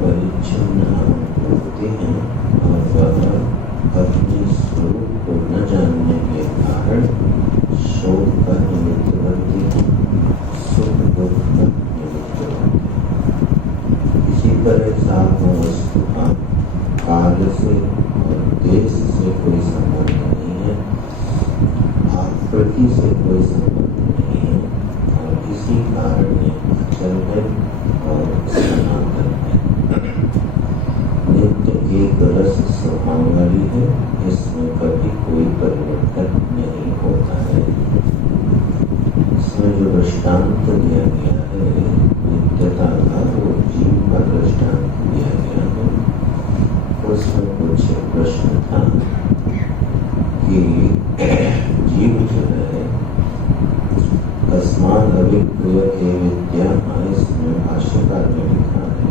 परिच्छिन्न होते हैं और वह अपने स्वरूप को नष्ट कोई संबंध नहीं है, आकृति से कोई संबंध नहीं है, और इसी कारण ये अचल है और सनातन है। नित्य एक रस स्वभाव वाली है, इसमें कभी कोई परिवर्तन नहीं होता है। इसमें जो दृष्टांत दिया गया है नित्यता का, वो जीव का दृष्टांत दिया गया है। उसमें कुछ प्रश्न था कि जीव जो है तस्मात् अविक्रिय विद्या, इसमें भाष्यकार ने लिखा है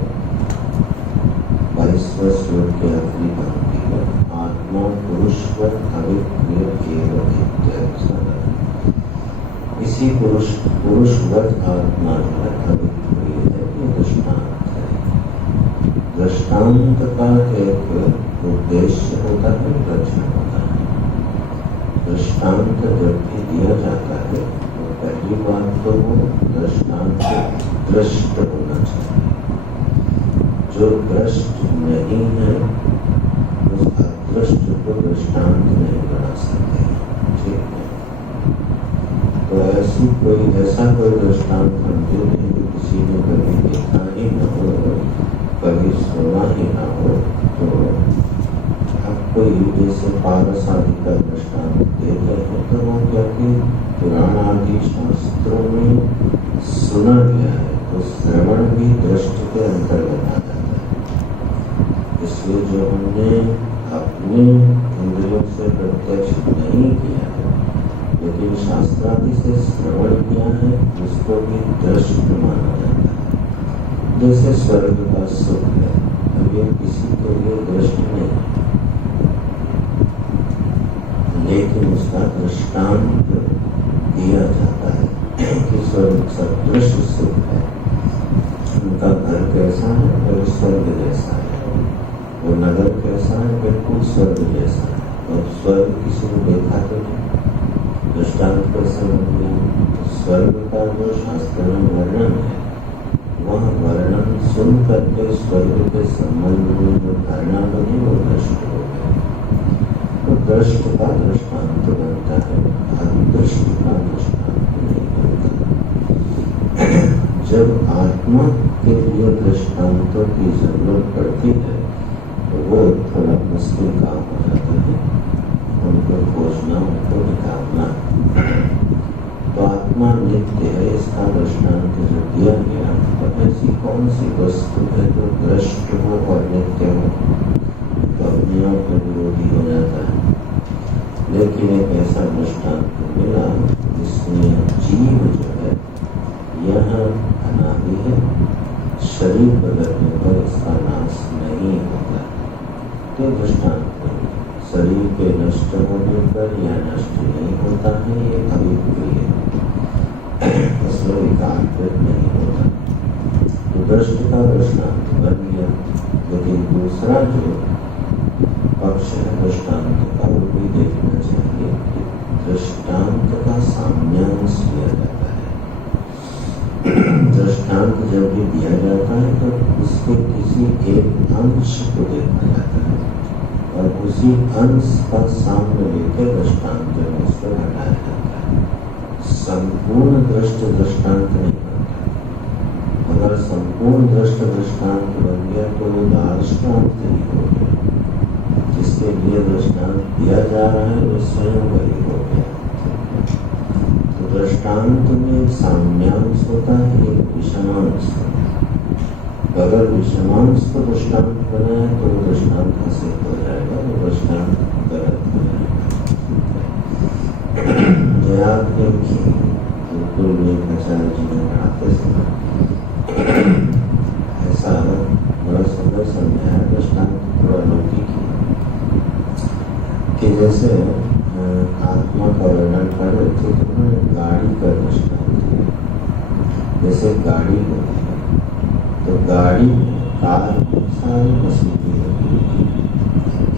22वें श्लोक के आखिरी पंक्ति में, आत्मा पुरुषवत् अविक्रिय एव इत्यर्थः। इसी पुरुषवत् आत्मा अविक्रिय है, ये दृष्टांत है। दृष्टांत का एक उद्देश्य होता है, लक्षण होता है। दृष्टांत जब भी दिया जाता है तो पहली बात तो वो दृष्टांत दृष्ट होना चाहिए। जो दृष्ट नहीं है उस अदृष्ट को दृष्टांत नहीं बना सकते, ठीक है। तो ऐसा कोई दृष्टांत हम दे दें कि किसी ने कभी देखा ही न हो, कभी सुना ही ना हो, तो अब कोई जैसे पारस आदि का दृष्टांत देते हैं तो वो क्या कि पुराण आदि शास्त्रों में सुना गया है, तो श्रवण भी दृष्टि के अंतर्गत आ जाता है। इसलिए जो हमने अपने इंद्रियों से प्रत्यक्ष नहीं किया है लेकिन शास्त्रादि से श्रवण किया है, उसको भी दृष्ट माना जाता है। जैसे स्वर्ग का सुख है, अब ये किसी के लिए दृष्ट नहीं है, लेकिन उसका दृष्टांत दिया जाता है कि स्वर्ग सदृश सुख है। उनका घर कैसा है, और स्वर्ग जैसा है। वो नगर कैसा है, बिल्कुल स्वर्ग जैसा है। और स्वर्ग किसी ने देखा तो नहीं, दृष्टांत कैसे बन गया। स्वर्ग का जो शास्त्र में वर्णन है, वह वर्णन सुन करके स्वर्ग के संबंध में जो धारणा बनी वो दृष्ट हो गई। तो दृष्ट का दृष्टांत बनता है, अदृष्ट का दृष्टांत नहीं बनता। जब आत्मा के लिए दृष्टांतों की जरूरत पड़ती है तो वो थोड़ा मुश्किल काम हो जाता है, उनको खोजना, उनको निकालना। तो आत्मा नित्य है, इसका दृष्टांत जो दिया गया, तो ऐसी कौन सी वस्तु है जो दृष्ट हो और नित्य हो, तो अपने आप में विरोधी हो जाता है। लेकिन एक ऐसा दृष्टांत मिला जिसमें जीव जो है यह अनादि है, शरीर बदलने पर इसका नाश नहीं होता। तो दृष्टांत शरीर के नष्ट होने पर यह नष्ट नहीं होता है, ये अविक्रिय है, उसमें विकार नहीं होता। तो दृष्ट का दृष्टांत बन गया। लेकिन दूसरा जो पक्ष है दृष्टांत का, वो भी देखना चाहिए कि दृष्टांत का साम्यांश लिया जाता है। दृष्टांत जब भी दिया जाता है तो उसके किसी एक अंश को देखा जाता है और उसी अंश का सामने लेकर दृष्टांत में उसको हटाया जाता है। संपूर्ण दृष्ट दृष्टांत नहीं बनता। अगर संपूर्ण दृष्ट दृष्टांत बन गया तो वो दार्शनांत ही हो गया। जिसके लिए दृष्टांत दिया जा रहा है वो स्वयं वही हो गया। तो दृष्टांत में एक साम्यांश होता है, एक विषमांश होता है। अगर विषमांश को दृष्टांत बनाए तो वो दृष्टांत सिद्ध हो जाएगा, वो दृष्टांत गलत हो जाएगा। जयाद के बिल्कुल एक आचार्य जी ने पढ़ाते समय ऐसा बड़ा सुंदर समझाया दृष्टांत, थोड़ा लौकिक कि जैसे आत्मा का वर्णन कर रहे थे तो उन्होंने गाड़ी का दृष्टांत दिया। जैसे गाड़ी होती है तो गाड़ी में कार सारी मशीनें लगी होती है,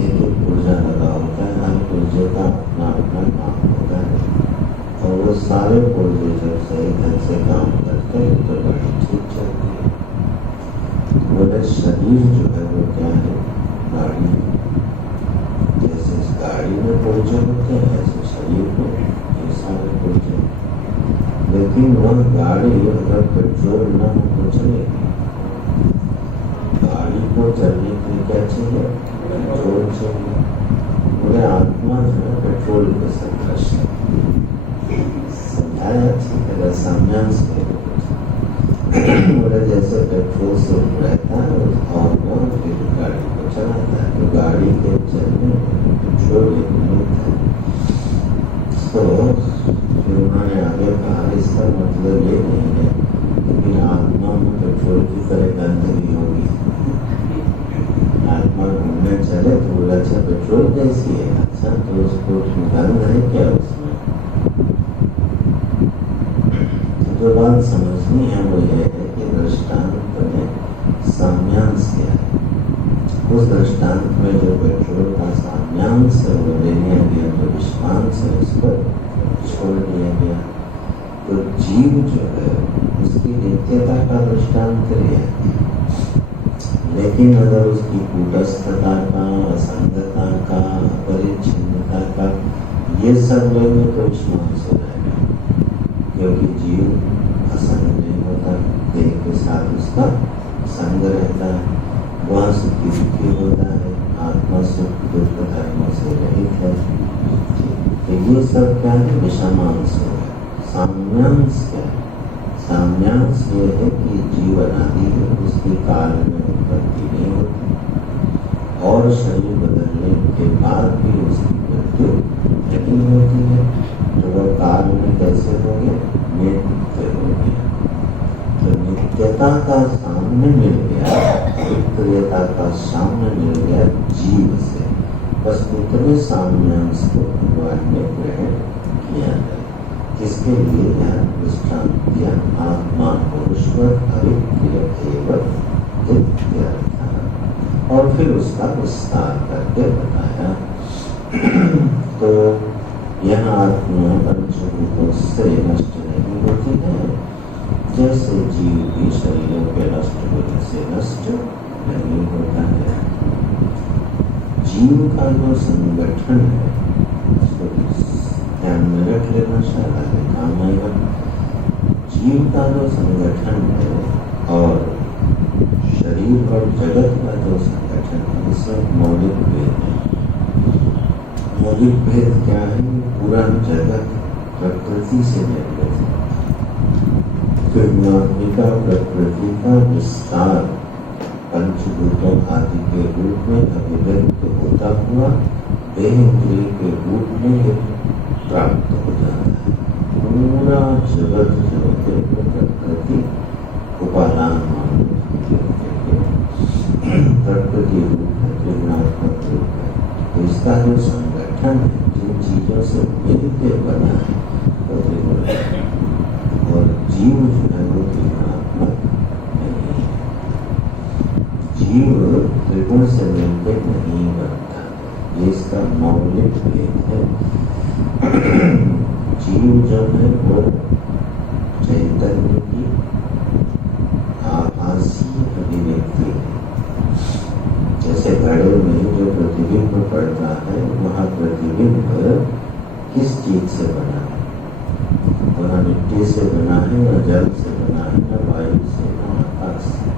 एक पुर्जा लगा होता है, हर पुर्जे का अपना अपना काम होता है और वो सारे पुर्जे जब सही ढंग से काम करते हैं तो गाड़ी ठीक चलती है। बोले शरीर जो है वो क्या है, गाड़ी। जैसे इस गाड़ी हैं ऐसे शरीर को, ये सारे कुछ है। लेकिन वह गाड़ी अगर पेट्रोल न हो तो चलेगी। गाड़ी को चलने के लिए क्या चाहिए? पेट्रोल चाहिए। बोले आत्मा जो है पेट्रोल के सदृश है। समझाया अच्छी तरह, साम्यांश बोले जैसे पेट्रोल से रहता है और वो फिर गाड़ी को चलाता है, तो गाड़ी के चलने में पेट्रोल मिलता है। तो फिर उन्होंने आगे कहा इसका मतलब ये नहीं है कि आत्मा में पेट्रोल की तरह गंध नहीं होगी। आत्मा घूमने चले तो बोला अच्छा पेट्रोल कैसी है? अच्छा तो उसको गंध है क्या उसमें? जो बात समझनी है वो ये है कि दृष्टांत में साम्यांश क्या है। उस दृष्टांत में जो पेट्रोल का साम्यांश है वो ले लिया गया, जो विश्वांश है उस पर छोड़ दिया गया। तो जीव जो है उसकी नित्यता का दृष्टांत लिया है, लेकिन अगर उसकी कूटस्थता का, असंगता का, अपरिच्छिन्नता का ये सब लेंगे तो विश्वांश हो जाएगा, क्योंकि जीव असंग नहीं होता, देह के साथ उसका संग रहता है, वह सुखी दुखी होता है, आत्मा सुख दुख धर्मों से रहित है। तो ये सब क्या है? विषमांश है। साम्यांश क्या है? साम्यांश ये है कि जीवन आदि है, उसकी काल में उत्पत्ति नहीं होती और शरीर बदलने के बाद भी उसकी मृत्यु नहीं होती है। तो वह काल में कैसे हो गया? नित्य हो गया। तो नित्यता का सामने मिल गया, नित्यता का सामने मिल गया जीव से। बस उतने साम्यांश को भगवान ने ग्रहण किया है। इसके लिए यह दृष्टांत दिया, आत्मा पुरुषवत अविक्रिय एवं इत्यर्थः, और फिर उसका विस्तार करके बताया। तो यह आत्मा पंचभूतों से नष्ट नहीं होती है, जैसे जीव भी शरीरों के नष्ट होने से नष्ट नहीं होता है। जीव का जो संगठन है उसको ध्यान में रख लेना शायद आगे काम आएगा। जीव का जो संगठन है और शरीर और जगत का जो संगठन है, इसमें मौलिक भेद है। मौलिक भेद क्या है? पूरा जगत प्रकृति से निर्मित है। कृष्णात्मिका प्रकृति का विस्तार पंचभूतों आदि के रूप में अभिव्यक्त होता हुआ देह इंद्रिय के रूप में प्राप्त हो जाता है। पूरा जगत जो है प्रकृति उपादान प्रकृति रूप है, कृष्णात्मक रूप है। तो इसका जो संगठन है, जिन चीजों से मिलकर बना है वो त्रिगुण, और जीव जो है वो त्रिगुणात्मक नहीं है। जीव त्रिगुण से मिलकर नहीं बनता, ये इसका मौलिक भेद है। जीव जो है वो चैतन्य की आभासी अभिव्यक्ति है। जैसे घड़े में जो प्रतिबिंब पड़ता है, वह प्रतिबिंब किस चीज से बना है? वह मिट्टी से बना है, न जल से बना है, न वायु से, न आकाश से।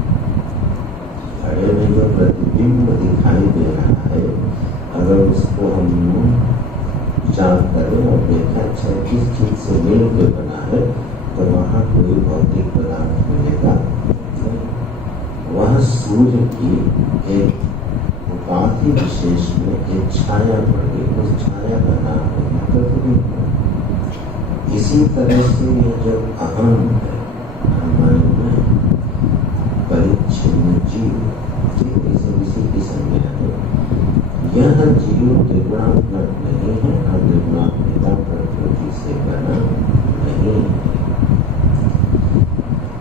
घड़े में जो प्रतिबिंब दिखाई दे रहा है, अगर उसको हम विचार करें और देखें अच्छा किस चीज से मिल के बना है, तो वहाँ कोई भौतिक पदार्थ मिलेगा नहीं। वह सूर्य की एक उपाधि विशेष में एक छाया पड़ गई, उस छाया का नाम है प्रतिबिंब। इसी तरह से ये जो अहम है, हमारे में परिच्छिन्न जीव, इसी की संज्ञा है। यह जीव त्रिगुणात्मक नहीं है और त्रिगुणात्मिका प्रकृति से बना नहीं है।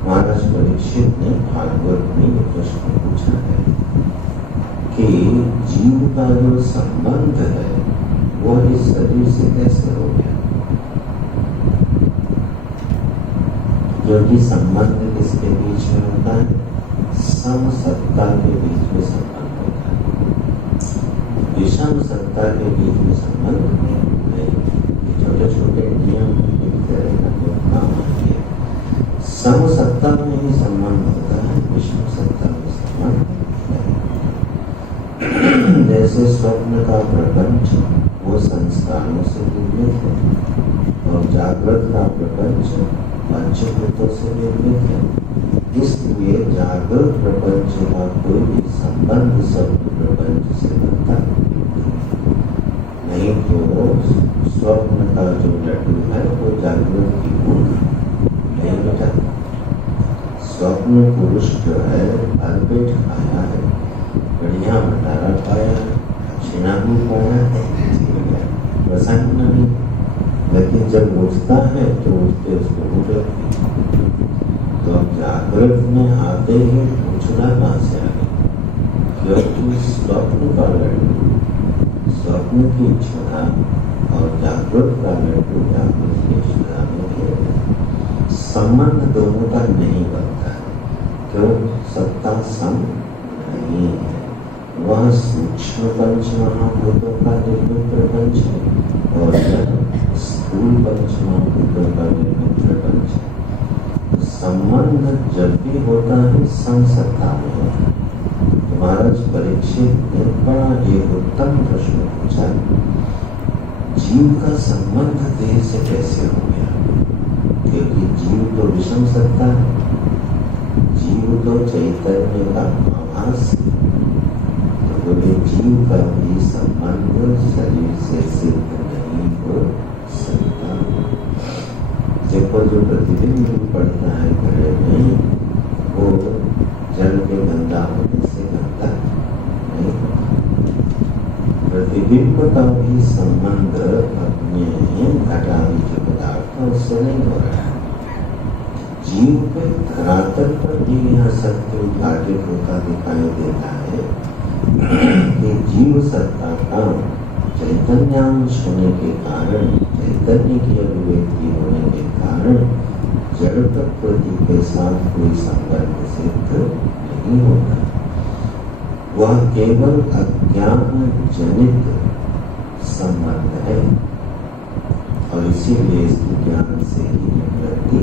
महाराज परीक्षित ने भागवत में ये प्रश्न पूछा है कि जीव का जो संबंध है वो इस शरीर से कैसे हो गया? क्योंकि संबंध किसके बीच में होता है? सम सत्ता के बीच में संबंध होता है, विषम सत्ता के बीच में संबंध नहीं। छोटे छोटे नियम लिखते रहना बहुत काम आएंगे। सम सत्ता में ही संबंध होता है, विष्णु सत्ता में संबंध है। जैसे स्वप्न का प्रपंच वो संस्कारों से निर्मित है और जागृत का प्रपंच पंचभूतों से निर्मित है। इसलिए जागृत प्रपंच का कोई भी संबंध स्वप्न प्रपंच से बनता नहीं। तो स्वप्न का जो लड्डू है वो जागृत की भूख नहीं मिटाता। स्वप्न पुरुष जो है भर पेट खाया है, बढ़िया भंडारा पाया है, दक्षिणा भी पाया है, प्रसन्न नहीं, लेकिन जब उठता है तो उठते उसको भूख लगती है। तो अब जागृत में आते ही पूछना कहाँ से आ गया? क्योंकि स्वप्न का लड्डू, स्वप्न की इच्छा और जागृत का लड्डू, जागृत की इच्छा में संबंध दोनों का नहीं बनता है। क्यों? सत्ता सम नहीं है। वह सूक्ष्म पंच महाभूतों का निर्मित प्रपंच है और स्थूल पंच महाभूतों का निर्मित प्रपंच है। संबंध जब भी होता है समसत्ता में होता है। तुम्हारा परीक्षित ने बड़ा एक उत्तम प्रश्न पूछा, जीव का संबंध देह से कैसे हो गया? क्योंकि जीव तो विषम सत्ता है, जीव तो चैतन्य का आभास है। तो बोले जीव का भी संबंध शरीर से सिद्ध नहीं हो सकता। देखो जो प्रतिबिंब पड़ता है घड़े में वो जल के गंदा होने से गंदा नहीं। प्रतिबिंब का भी संबंध अपने घटादी जो पदार्थ है उससे नहीं हो रहा है। जीव के धरातल पर भी यह सत्य उद्घाटित होता दिखाई देता है कि जीव सत्ता का चैतन्यांश होने के कारण, चैतन्य की अभिव्यक्ति होने के कारण जड़ प्रकृति के साथ कोई संबंध सिद्ध नहीं होता। वह केवल अज्ञान जनित संबंध है और इसीलिए इसकी ज्ञान से ही निवृत्ति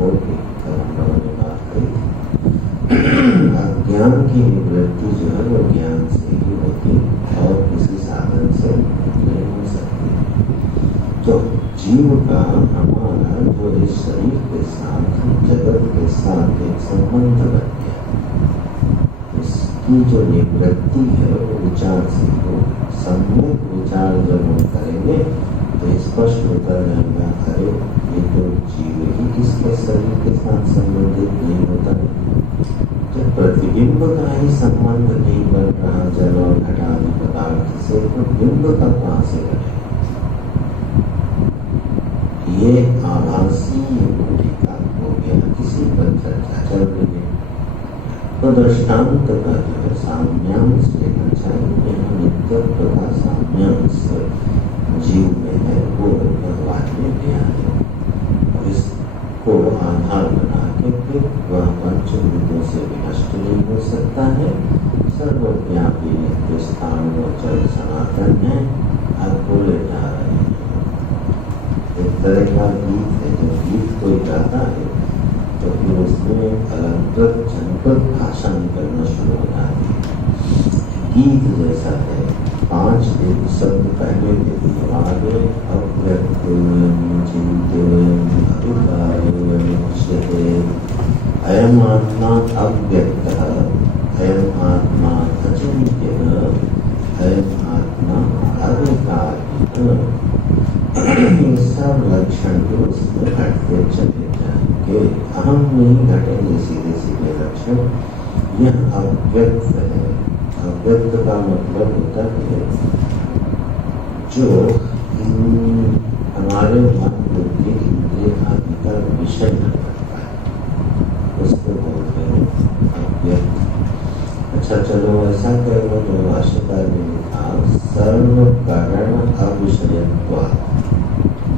होगी। अज्ञान की निवृत्ति जो है वो ज्ञान से ही होती और किसी साधन से नहीं हो सकती। तो जीव का हमारा जो इस शरीर के साथ, जगत के साथ एक संबंध बन गया, इसकी जो निवृत्ति है वो विचार से हो। सम्यक विचार जब हम करेंगे तो स्पष्ट होता जाएगा, अरे ये तो जीव ही इसके शरीर के साथ संबंधित नहीं होता है। जब प्रतिबिंब का ही संबंध नहीं बन रहा जल और घटादी पदार्थ से, तो बिंब का कहाँ से बनेगा? ये आभासी भूमिका हो गया, किसी पर चर्चा चल रही है तो दृष्टांत का जो है साम्यांश लेना चाहिए। यहाँ नित्य तथा साम्यांश जीव में है वो भगवान ने दिया है और इसको आधार बना के फिर वह पंचभूतों से विनष्ट नहीं हो सकता है। सर्वव्यापी नित्य स्थान व चल सनातन है। आप बोले जा रहे हैं एक तरह का गीत है, जब गीत कोई गाता है तो फिर उसमें अलंकृत जनपद भाषण करना शुरू होता है। गीत जैसा है, 5 शब्द पहले के दिए आगे अव्यक्त अयम आत्मा अव्यक्त, अयम आत्मा अचिंत्य, अयम आत्मा अविकारी। ये सब लक्षण तो उसमें घटते चले जाएंगे, अहम नहीं घटेंगे सीधे सीधे लक्षण। यह अव्यक्त है। अव्यक्त का मतलब होता है जो हमारे मन बुद्धि इंद्रिय आदि का विषय न करता है, उसको बोलते हैं अव्यक्त। अच्छा चलो ऐसा करो जो भाष्यकार ने लिखा, सर्व कारण अविषयत्वात्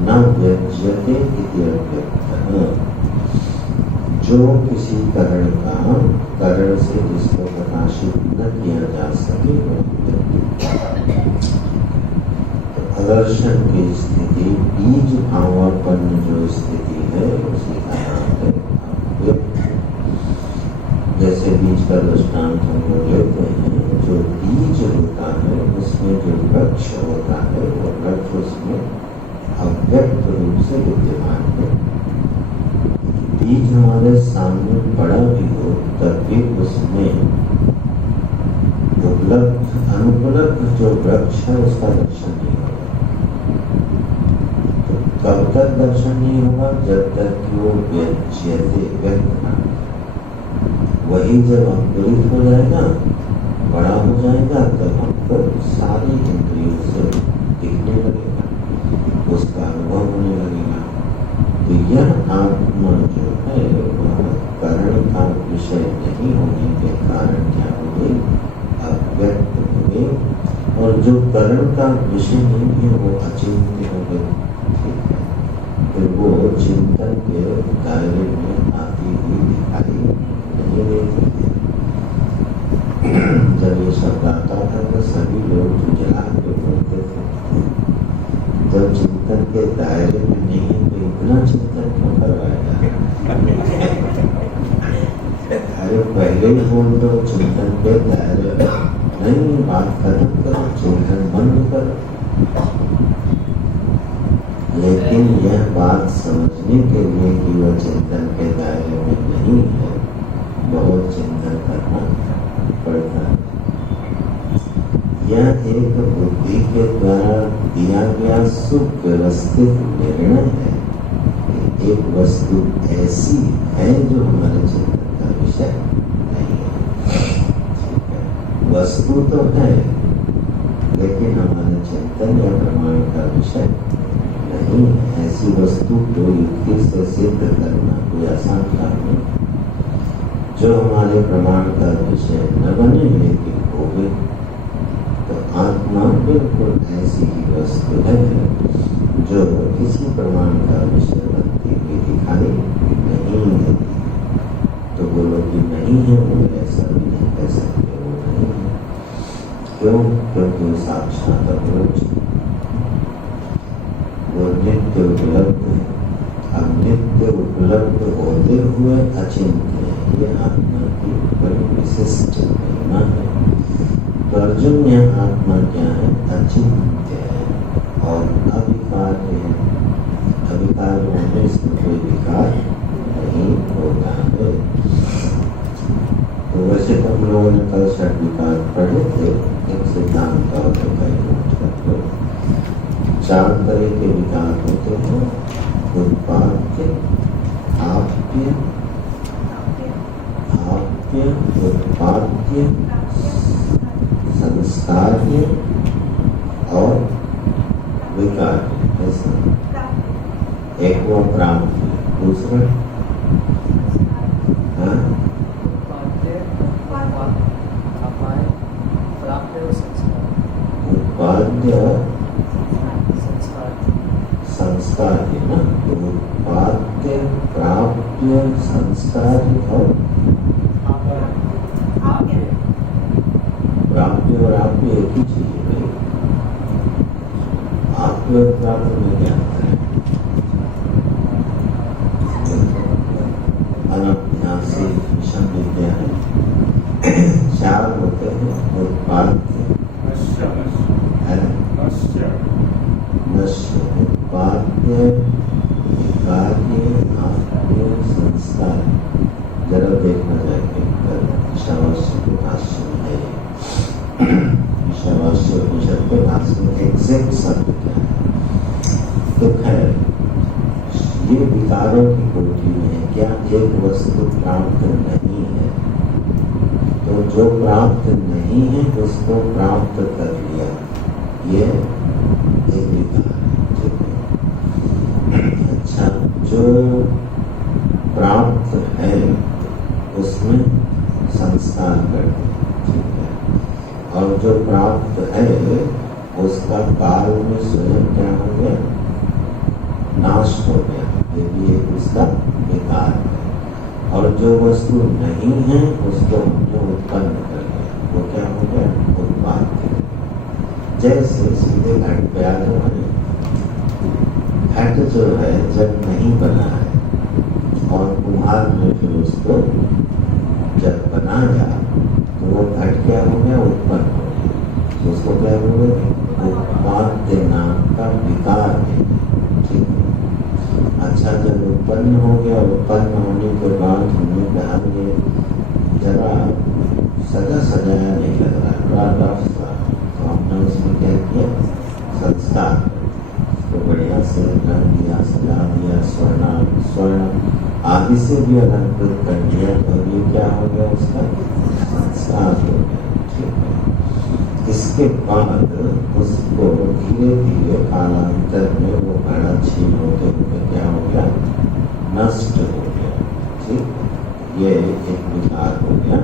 न व्यज्यते इति अव्यक्तः। जो किसी करण का करण से जिसको प्रकाशित न किया जा सके वो तो आदर्शन की स्थिति, बीज भावापन्न जो स्थिति है उसी का नाम है अव्यक्त। जैसे बीज का दृष्टांत हम लोग लेते हैं, जो बीज होता है उसमें जो वृक्ष होता है वो वृक्ष उसमें अव्यक्त रूप से विद्यमान है। बीज हमारे सामने पड़ा भी हो तब भी उसमें उपलब्ध अनुपलब्ध जो वृक्ष है उसका दर्शन नहीं होगा। तो कब तक दर्शन नहीं होगा? जब तक कि वो व्यक्त ना हो। वही जब अंकुरित हो जाएगा, बड़ा हो जाएगा, तब हमको सारी इंद्रियों से दिखने लगेगा, उसका अनुभव होने लगेगा। तो यह आत्मा जो है वह करण का विषय नहीं होने के कारण क्या हो गई? अव्यक्त हो गई। और जो करण का विषय नहीं है वो अचिंत्य हो गई। ठीक है, तो वो चिंतन के दायरे में आती हुई दिखाई नहीं देती है। जब ये शब्द आता था तो सभी लोग जला के बोलते थे, जब चिंतन के दायरे में नहीं है तो इतना चिंतन क्यों करवाएगा? अरे पहले ही बोल दो चिंतन के दायरे नहीं, बात खत्म करो, चिंतन बंद करो। लेकिन यह बात समझने के लिए कि वह चिंतन के दायरे में नहीं है, बहुत चिंतन करना पड़ता है। यह एक बुद्धि के द्वारा दिया गया सुव्यवस्थित निर्णय है कि एक वस्तु ऐसी है जो हमारे चिंतन का विषय नहीं है। ठीक है, वस्तु तो है लेकिन हमारे चिंतन या प्रमाण का विषय नहीं है। ऐसी वस्तु को युक्ति से सिद्ध करना कोई आसान काम नहीं। जो हमारे प्रमाण का विषय न बने लेकिन हो गए, तो आत्मा बिल्कुल ऐसी ही वस्तु है जो किसी प्रमाण का विषय बनती हुई दिखाई नहीं देती। तो बोलो कि नहीं है, वो ऐसा भी नहीं कह सकते वो नहीं है। क्यों? क्योंकि साक्षात अप्रोच वो नित्य उपलब्ध है। अब नित्य उपलब्ध होते हुए अचिंत्य है। ये आत्मा की बड़ी विशिष्ट महिमा है। तो अर्जुन यह आत्मा क्या है? अचिंत्य है और अविकार्य है। अविकार्य होने से कोई विकार नहीं होता है। तो वैसे तो हम लोगों ने कल षट विकार पढ़े थे। एक सिद्धांत का होता 4 तरह के विकार होते हैं: उत्पाद्य, आप्य, उत्पाद्य, संस्कार्य और विकार्य। ऐसा एक वो प्राप्ति, दूसरा उत्पाद्य संस्कार है ना। तो उत्पाद्य, प्राप्य, संस्कार और प्राप्य और आप्य एक ही चीज है। आप्य और प्राप्य में क्या अंतर है? अनभ्यासी विषम विद्या है। 4 होते हैं: उत्पाद्य, नश्य, उत्पाद्य, विकार्य, आप्य, संस्कार। जरा देखना चाहिए ईशावास्य के भाष्य में है। ईशावास्य उपनिषद के भाष्य में एग्जैक्ट शब्द क्या है? तो खैर ये विकारों की कोटि में है। क्या एक वस्तु प्राप्त नहीं है तो जो प्राप्त नहीं है उसको प्राप्त कर लिया, ये एक विकार है। अच्छा, जो प्राप्त है उसमें संस्कार करते हैं। ठीक है, और जो प्राप्त है उसका काल में स्वयं क्या हो गया? नाश हो गया। ये भी एक उसका विकार है। और जो वस्तु नहीं है उसको हमने उत्पन्न कर लिया, वो क्या हो गया? उत्पाद्य। जैसे सीधे घट पे आ जाए, घट जो है जब नहीं बना है और कुम्हार ने फिर उसको जब बनाया तो वो घट क्या हो गया, उत्पन्न हो गया। तो उसको क्या हो गया, उत्पाद्य नाम का विकार है। ठीक है। अच्छा, जब उत्पन्न हो गया, उत्पन्न होने के बाद हमने कहा ये जरा सजा सजाया नहीं लग रहा, बड़ा रफ सा, तो हमने उसमें क्या किया, संस्कार तो बढ़िया से रंग दिया, सजा दिया, स्वर्ण आदि से भी अलंकृत कर दिया, तो ये क्या हो गया, उसका संस्कार हो गया। ठीक है। इसके बाद उसको धीरे धीरे कालांतर में वो बड़ा छीन होते हुए क्या हो गया, नष्ट हो गया। ठीक है। ये एक विकार हो गया।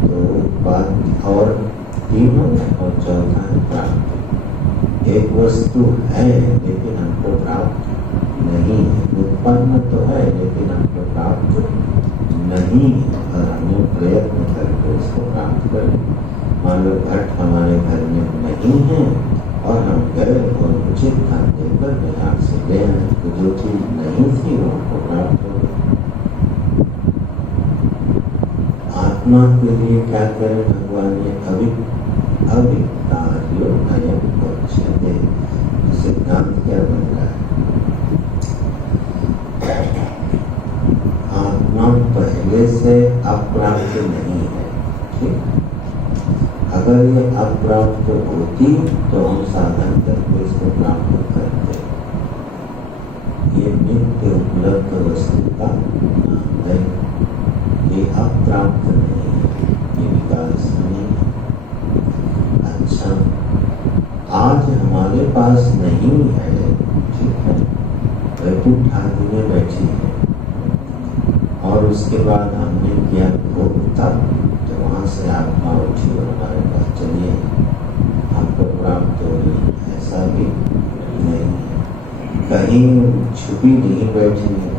तो बात और तीनों और चौथा है प्राप्त। एक वस्तु है लेकिन हमको प्राप्त नहीं है, उत्पन्न तो है लेकिन हमको प्राप्त नहीं है, और हमें प्रयत्न करके उसको प्राप्त करें। मान लो घट हमारे घर में नहीं है और हम गए और उचित धन देकर बाजार से ले आए, तो जो चीज नहीं थी वो हमको प्राप्त हो गई। आत्मा के लिए क्या करें, भगवान ने अविकार्यो अयम उच्यते। सिद्धांत क्या बन रहा है, आत्मा पहले से अप्राप्त नहीं है। ठीक। अगर ये अप्राप्त होती तो हम साधन करके इसको प्राप्त करते। ये नित्य उपलब्ध वस्तु का नाम है। ये अप्राप्त नहीं है, ये विकास नहीं है। अच्छा, आज हमारे पास नहीं है, ठीक है, वैकुंठ आदि में बैठी है, और उसके बाद हमने किया भोग, तब तो वहाँ से आत्मा उठी और हमारे पास चलिए हमको प्राप्त हो गई, ऐसा भी नहीं है। कहीं छुपी नहीं बैठी है,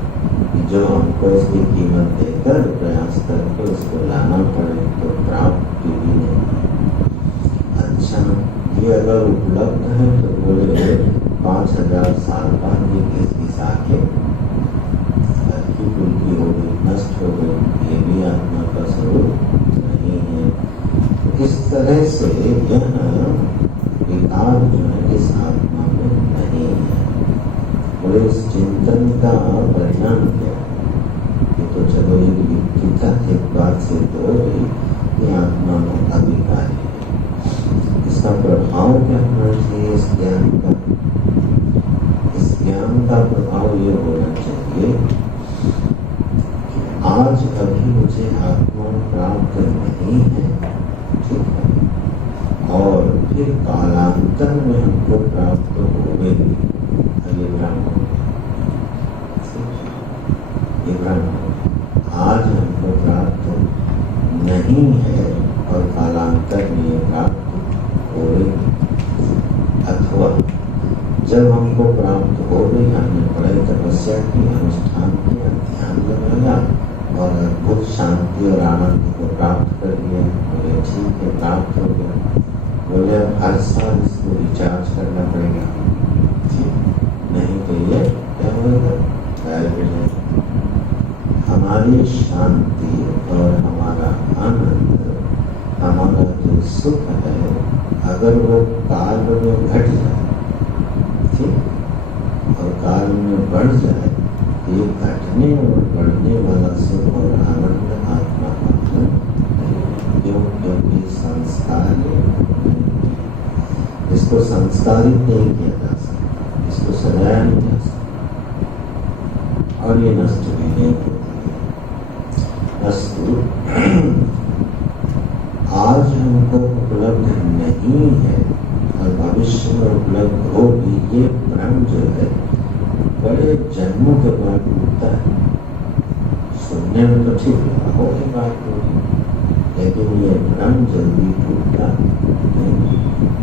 जो हमको इसकी कीमत देकर प्रयास करके उसको लाना पड़े, तो प्राप्त भी नहीं है। अच्छा, ये अगर उपलब्ध है तो बोले 5000 साल बाद ये घिस आके हल्की फुल्की हो गई, नष्ट हो गई, ये भी आत्मा का स्वरूप नहीं है। इस तरह से यह विकार जो है इस आत्मा में नहीं है। बोले इस चिंतन का परिणाम क्या है, ये तो चलो एक बात से तो ये आत्मा में अविकारी है। इसका प्रभाव क्या होना चाहिए इस ज्ञान का, इस ज्ञान का प्रभाव ये होना चाहिए कि आज अभी मुझे आत्मा प्राप्त नहीं है, ठीक है, और फिर कालांतर में हमको प्राप्त हो गई, ये भ्रम हो गया। ये भ्रम हो गया। आज हमको प्राप्त नहीं है और कालांतर में ये प्राप्त हो गई, अथवा जब हमको प्राप्त हो गई, हमने बड़े तपस्या की, अनुष्ठान किया, ध्यान लगाया और अद्भुत शांति और आनंद को प्राप्त कर लिया, बोले ठीक है प्राप्त हो गया। बोले अब हर साल इसको रिचार्ज करना पड़ेगा, ठीक, नहीं तो ये क्या होगा, गायब हो जाएगा। हमारी शांति और हमारा आनंद, हमारा जो सुख है, अगर वो काल में घट जाए, ठीक, और काल में बढ़ जाए, ये घटने और बढ़ने वाला सुख और आनंद आत्मा का क्यों, क्योंकि संस्कार इसको संस्कारित नहीं किया जा सकता, इसको सजाया नहीं जा सकता, और ये नष्ट भी नहीं होती है। वस्तु आज हमको उपलब्ध नहीं है और भविष्य में उपलब्ध होगी, ये भ्रम जो है बड़े जन्मों के बाद टूटता है। सुनने में तो ठीक लगा होगी बात होगी, लेकिन ये भ्रम जल्दी टूटता नहीं,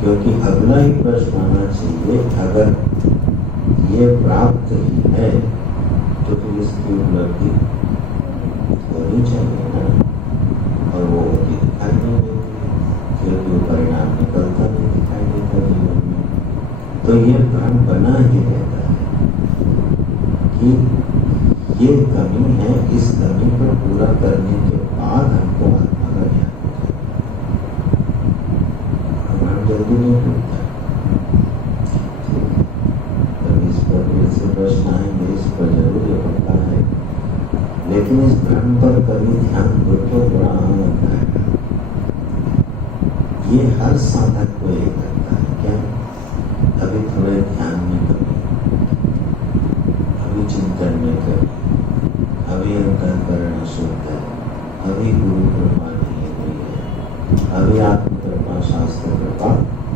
क्योंकि अगला ही प्रश्न आना चाहिए, अगर ये प्राप्त ही है तो फिर इसकी उपलब्धि होनी चाहिए ना, और वो होती दिखाई नहीं देती, फिर भी परिणाम निकलता नहीं दिखाई देता। तो ये भ्रम बना ही रहता है कि ये कमी है, इस कमी को पूरा करने के बाद हमको आत्मा का ज्ञान हो जाएगा। भ्रम जल्दी नहीं टूटता। तो इस पर से प्रश्न आएंगे, इस पर जरूर ये पड़ता है, लेकिन इस भ्रम पर कभी ध्यान दो तो बड़ा आनंद आएगा। ये हर साधक को ये करता है। क्या? अभी थोड़े ध्यान में कमी, अभी चिंतन में कमी, अभी अंतःकरण शुद्ध है, अभी गुरु कृपा नहीं हुई है, अभी आत्म कृपा शास्त्र कृपा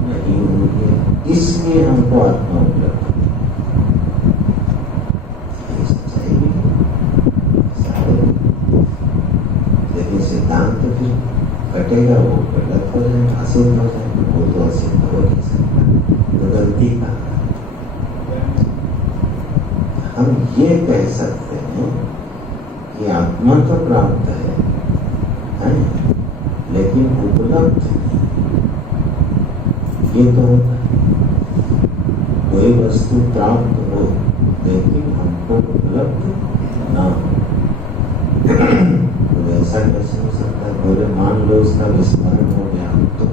नहीं हुई है, इसलिए हमको आत्मा उपलब्ध है। सच्चाई भी है, लेकिन सिद्धांत तो फिर कटेगा, वो गलत हो जाएगा, असिद्ध हो जाएगा। वो तो असिद्ध हो नहीं सकता, तो गलती का हम ये कह सकते हैं कि आत्मा तो प्राप्त है लेकिन उपलब्ध नहीं। ये तो होता है, कोई वस्तु प्राप्त हो लेकिन हमको उपलब्ध ना हो। तो ऐसा कैसे हो सकता है? बोले मान लो उसका विस्मरण हो गया, तो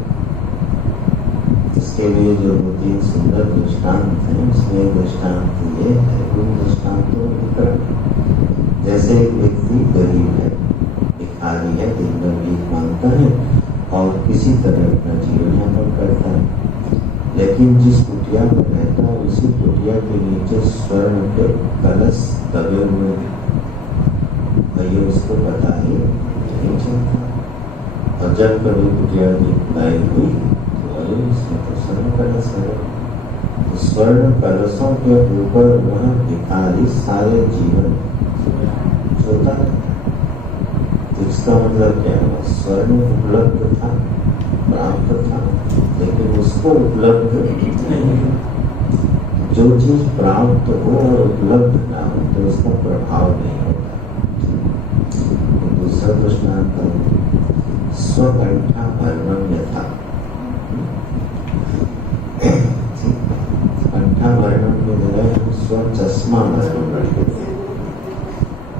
इसके लिए जो 2-3 सुंदर दृष्टांत हैं, उसमें दृष्टांत ये है, उन दृष्टांतों में विकरण। जैसे एक व्यक्ति गरीब है, भिखारी है, दिन भर भीख मांगता है और किसी तरह अपना जीवन यापन करता है, लेकिन जिस कुटिया में रहता है उसी कुटिया के नीचे स्वर्ण के कलश दबे हुए हैं। ये उसको पता ही नहीं चलता। और जब कभी कुटिया की खुदाई हुई तो अरे इसमें तो स्वर्ण कलश है। तो स्वर्ण कलशों के ऊपर वह भिखारी सारे जीवन सोता रहता। तो इसका मतलब क्या हुआ? स्वर्ण उपलब्ध था, प्राप्त था, लेकिन उसको उपलब्ध नहीं। जो चीज प्राप्त हो और उपलब्ध ना हो तो उसका प्रभाव नहीं होता। दूसरा दृष्टांत स्वकंठा वर्णन यथा। कंठा वर्णन के बजाय हम स्व चश्मा वर्णन करते हैं,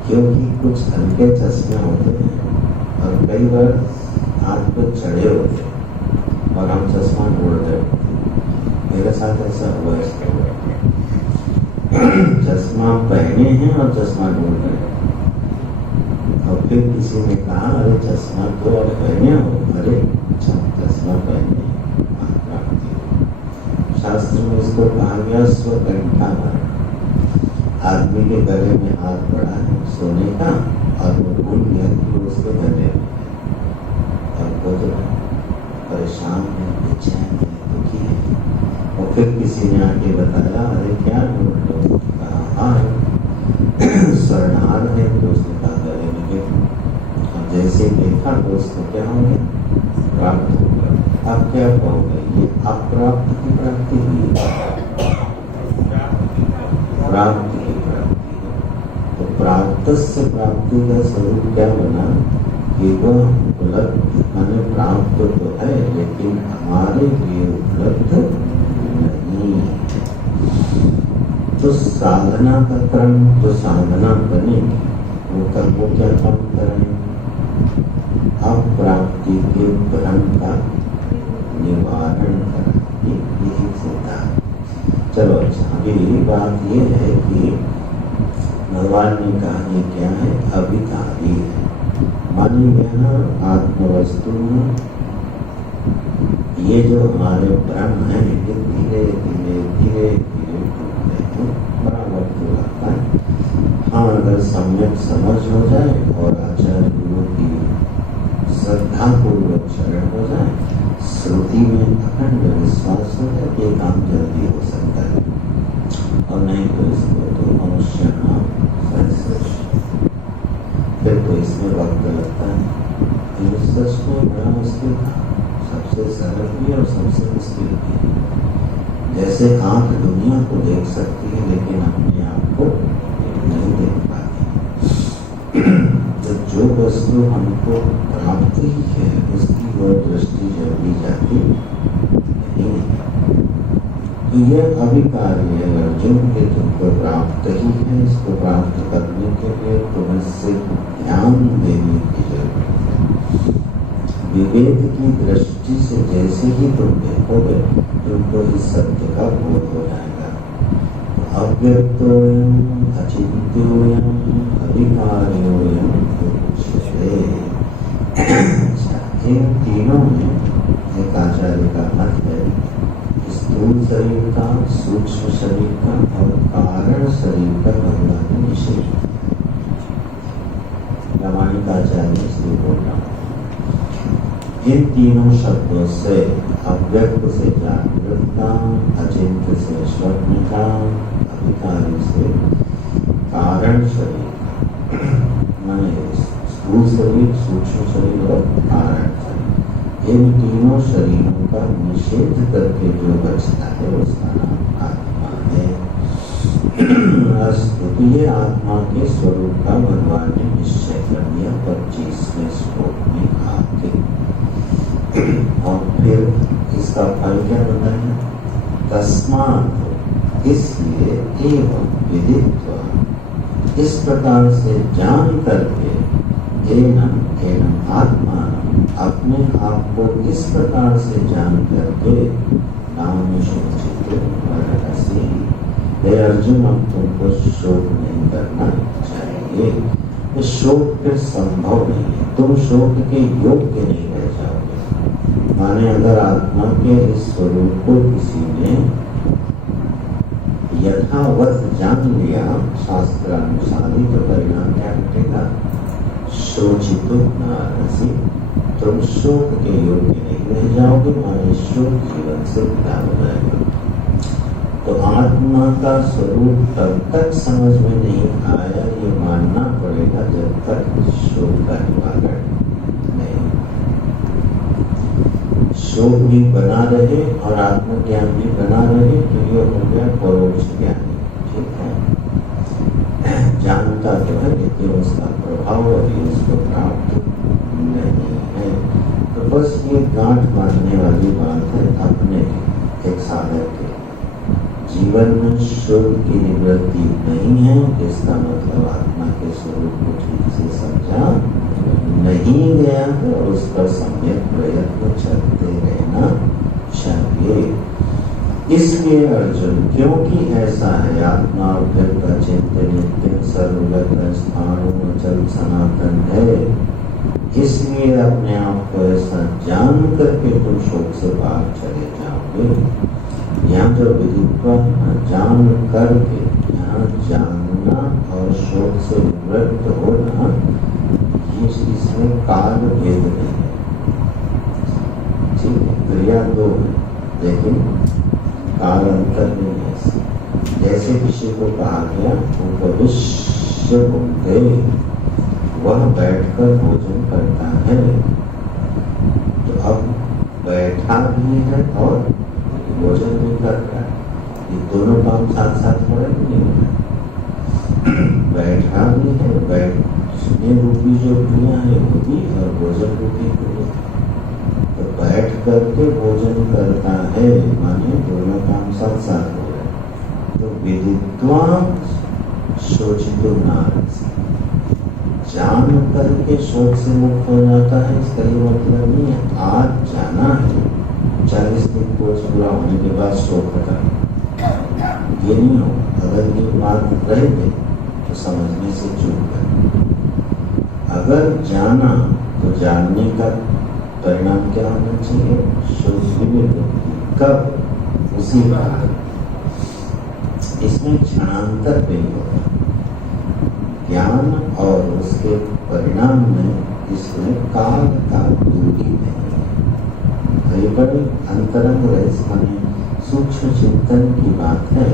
क्योंकि कुछ हल्के चश्मे होते हैं और कई बार हाथ पे चढ़े होते हैं और हम चश्मा ढूंढते हैं। मेरे साथ ऐसा हुआ है, चश्मा पहने हैं और चश्मा ढूंढ रहे हैं। और फिर किसी ने कहा अरे चश्मा तो अब पहने हो। अरे चश्मा पहने, शास्त्र में इसको कहा गया स्वकंठा वर्ण। आदमी के गले में हाथ पड़ा है सोने का और वो भूल गया कि उसके गले में और वो तो परेशान है, बेचैन है, दुखी है। और फिर किसी ने आके बताया अरे क्या ढूंढ लो? कहा हाँ स्वर्णहार है। तो उसने कहा गले में देखो। अब जैसे देखा तो उसको क्या हो गया? प्राप्त हो गया। अब क्या कहोगे? ये अप्राप्त की प्राप्ति हुई, प्राप्त की प्राप्ति। तो प्राप्त से प्राप्ति का स्वरूप क्या बना कि वह उपलब्ध माने प्राप्त तो है लेकिन हमारे लिए उपलब्ध नहीं। तो साधना का क्रम, जो साधना बनेगी वो कर्मों क्या काम करें? अप्राप्ति के भ्रम का निवारण करें। यही सिद्धांत। चलो अच्छा, अभी बात ये है कि भगवान ने कहा ये क्या है? अभिधारी है। मानी गया आत्मवस्तु में ये जो हमारे भ्रम है ये धीरे धीरे धीरे धीरे टूटते हैं, बड़ा वक्त लगता है। हाँ, अगर सम्यक समझ हो जाए और आचार्य गुरु की श्रद्धा पूर्वक शरण हो जाए, श्रुति में अखंड विश्वास हो जाए कि काम जल्दी हो सकता है। और नहीं तो इसको तो मनुष्य फिर तो इसमें वक्त लगता है। इस सच को बड़ा मुश्किल था, सबसे सरल भी और सबसे मुश्किल भी। जैसे आंख दुनिया को देख सकती है लेकिन अपने आप को नहीं देख पाती। तो जो वस्तु हमको प्राप्त ही है उसकी वो दृष्टि जल्दी जाती नहीं है। यह अभिकारी है अर्जुन के तुमको प्राप्त ही है। इसको प्राप्त करने के लिए तुम्हें सिर्फ ध्यान देने की जरूरत है। विवेक की दृष्टि से जैसे ही तुम देखोगे तुमको इस सत्य का बोध हो जाएगा। अव्यक्तोयम अचिंत्योयम अभिकार्योयम उच्यते। इन तीनों में एक आचार्य का मत है, स्थूल शरीर का, सूक्ष्म शरीर का और कारण शरीर का भगवान ने निषेध। प्रामाणिक आचार्य इसलिए बोल रहा हूं। इन तीनों शब्दों से अव्यक्त से जागृतता, अचिंत्य से स्वप्न का, अभिकारी से कारण शरीर का, माने स्थूल शरीर, सूक्ष्म शरीर और कारण शरीर, इन तीनों शरीरों का निषेध करके जो बचता है उसका नाम आत्मा है। ये आत्मा के स्वरूप का भगवान ने निश्चय कर दिया 25वें श्लोक में आके। और फिर इसका फल क्या बताया? तस्मात्, इसलिए, एवं विदित्वा, इस प्रकार से जान करके, एनम एनम आत्मानम, अपने आप को इस प्रकार से जान करके, नाम शोचित वरहसि, हे अर्जुन अब तुमको शोक नहीं करना चाहिए। शोक फिर संभव नहीं है, तुम शोक के योग्य नहीं रह जाओगे। माने अगर आत्मा के इस स्वरूप को किसी ने यथावत जान लिया शास्त्रानुसार ही, तो परिणाम क्या घटेगा? शोचितो नारसी, तुम शोक के योग्य नहीं रह जाओगे, माने शोक जीवन से विदा हो जाएगा। तो आत्मा का स्वरूप तब तक समझ में नहीं आया, ये मानना पड़ेगा जब तक शोक का निवारण नहीं। शोक भी बना रहे और आत्मज्ञान भी बना रहे तो ये हो गया परोक्ष ज्ञान। ठीक है, जानता तो है लेकिन उसका प्रभाव अभी उसको प्राप्त नहीं है। तो बस ये गांठ बांधने वाली बात है अपने एक साधक के जीवन में शोक की निवृत्ति नहीं है, इसका मतलब आत्मा के स्वरूप को ठीक से समझा नहीं गया है और उस पर सम्यक प्रयत्न चलते रहना चाहिए। इसलिए अर्जुन, क्योंकि ऐसा है, आत्मा अव्यक्त अचिंत्य नित्य सर्वगत स्थाणु अचल सनातन है, इसलिए अपने आप को ऐसा जान करके तुम शोक से बाहर चले जाओगे। यहाँ जो विदित्वा जान करके, यहाँ जानना और शोक से निवृत्त होना, ये इसमें काल भेद नहीं है। ठीक है, क्रिया दो है लेकिन काल अंतर नहीं है। जैसे किसी को कहा गया भविष्य भुंक्ते, वह बैठकर भोजन करता है, तो अब बैठा भी है और भोजन भी कर रहा है, ये दोनों काम साथ साथ हो रहे नहीं हो रहा। बैठा भी है, बैठने रूपी जो क्रिया है वो भी, और भोजन रूपी क्रिया, तो बैठ करके भोजन करता है, माने दोनों काम साथ साथ हो रहे। तो विदित्वा शोचितो नारसी, जान करके शोक से मुक्त हो जाता है, इसका ये मतलब नहीं है आज जाना है 40 दिन कोर्स पूरा होने के बाद शोक हटा, ये नहीं हो। अगर ये बात रह गई तो समझने से चूक है। अगर जाना तो जानने का परिणाम क्या होना चाहिए? शोक निवृत्ति। कब? उसी बात। इसमें क्षणांतर नहीं होगा। ज्ञान और उसके परिणाम में इसमें काल का दूरी नहीं है। ये बड़ी अंतरंग रहस्य माने सूक्ष्म चिंतन की बात है,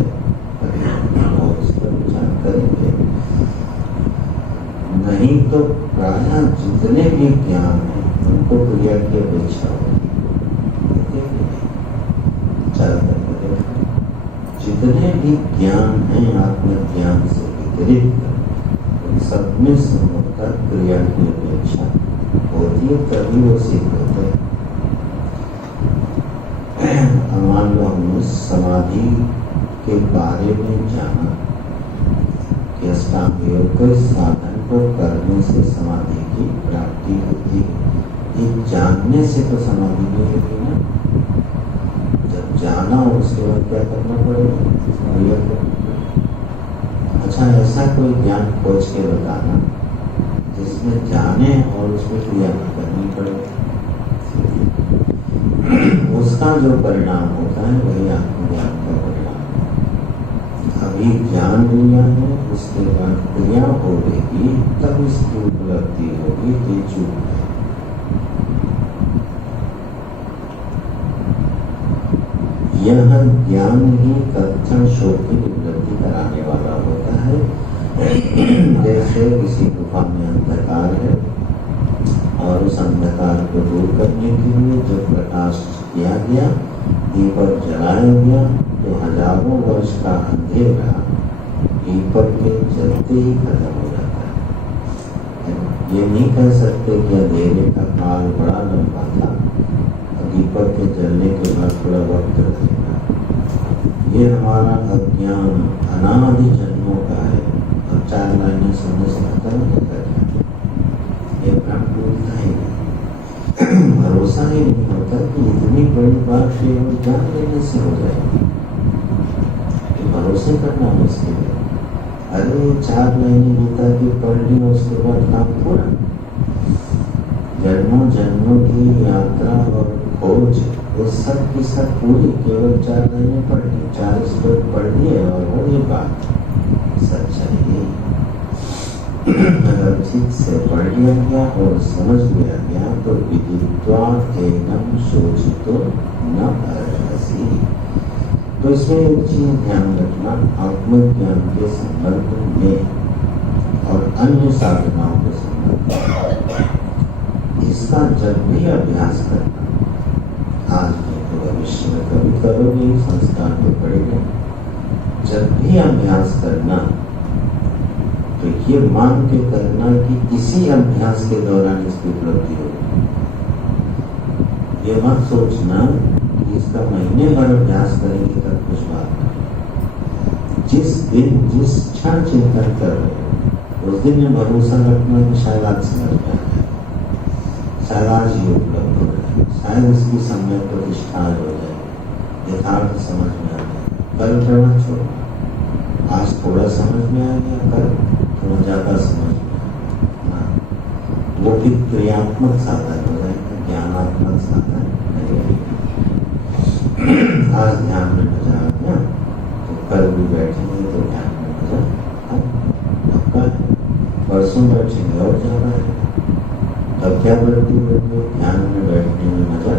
और इस पर विचार करेंगे। नहीं तो प्राय जितने भी ज्ञान है उनको क्रिया की अपेक्षा होगी। जितने भी ज्ञान है आत्मज्ञान से विपरीत, उन सब में संभवतः क्रिया की अपेक्षा होती है, तभी वो सिद्ध होते हैं। मान लो हमने समाधि के बारे में जाना कि अष्टांग योग के साधन को करने से समाधि की प्राप्ति होती है। ये जानने से तो समाधि नहीं होती ना। जब जाना हो उसके बाद क्या करना पड़ेगा? अच्छा, ऐसा कोई ज्ञान खोज के बताना जिसमें जाने और उसमें क्रिया करनी पड़े, उसका जो परिणाम होता है वही आत्मज्ञान का परिणाम। अभी ज्ञान लिया है, उसके बाद क्रिया होगी, तब इसकी उपलब्धि होगी कि चूक है। यह ज्ञान ही तत्क्षण शोक की उपलब्धि कराने वाला होता है। जैसे किसी गुफा में अंधकार है और उस अंधकार को दूर करने के लिए जब प्रकाश किया गया, दीपक जलाया गया, तो हजारों वर्ष का अंधेरा दीपक के जलते ही खत्म हो जाता है। ये नहीं कह सकते कि अंधेरे का काल बड़ा लंबा था, दीपक के जलने के बाद थोड़ा वक्त लगेगा। ये हमारा अज्ञान अनादि जन्मों का है। अब 4 लाइनें सुनने से खत्म नहीं करता, ये भ्रम टूटता ही नहीं। भरोसा ही नहीं होता कि इतनी बड़ी बात केवल ज्ञान लेने से हो जाएगी। तो भरोसे करना मुश्किल है। अरे 4 लाइनें गीता की पढ़ ली, उसके बाद काम पूरा। जन्मों जन्मों की यात्रा और खोज वो सब की सब पूरी केवल 4 लाइनें पढ़ ली, 4 श्लोक पढ़ लिए और वो ये बात सच्चाई। अगर ठीक से पढ़ लिया गया और समझ लिया गया तो विदित्वा एनम सोचितो न अर्हसि। तो इसमें एक चीज ध्यान रखना, आत्मज्ञान के संबंध में और अन्य साधनाओं के संबंध में इसका जब भी अभ्यास करना, आज में तो भविष्य में कभी करोगे, संस्कार में पड़ेगा, जब भी अभ्यास करना तो ये मान के करना कि इसी अभ्यास के दौरान इसकी उपलब्धि होगी। ये मत सोचना कि इसका महीने भर अभ्यास करेंगे तब कुछ बात नहीं। जिस दिन जिस क्षण चिंतन कर रहे हो उस दिन में भरोसा रखना कि शायद आज समझ में आ जाए, शायद आज ये उपलब्ध हो जाए, शायद इसकी समय प्रतिष्ठा हो जाए, यथार्थ समझ में आ जाए। कल करना छोड़ो, आज थोड़ा समझ में आ गया, कल थोड़ा ज्यादा समझ में आया, वो भी क्रियात्मक साधन हो जाएगा, ज्ञानात्मक साधन नहीं। आज ध्यान में मजा आ गया तो कल भी बैठेंगे तो ध्यान में मजा आपका, परसों बैठेंगे और ज्यादा है। तब क्या बढ़ती ध्यान में बैठने में मजा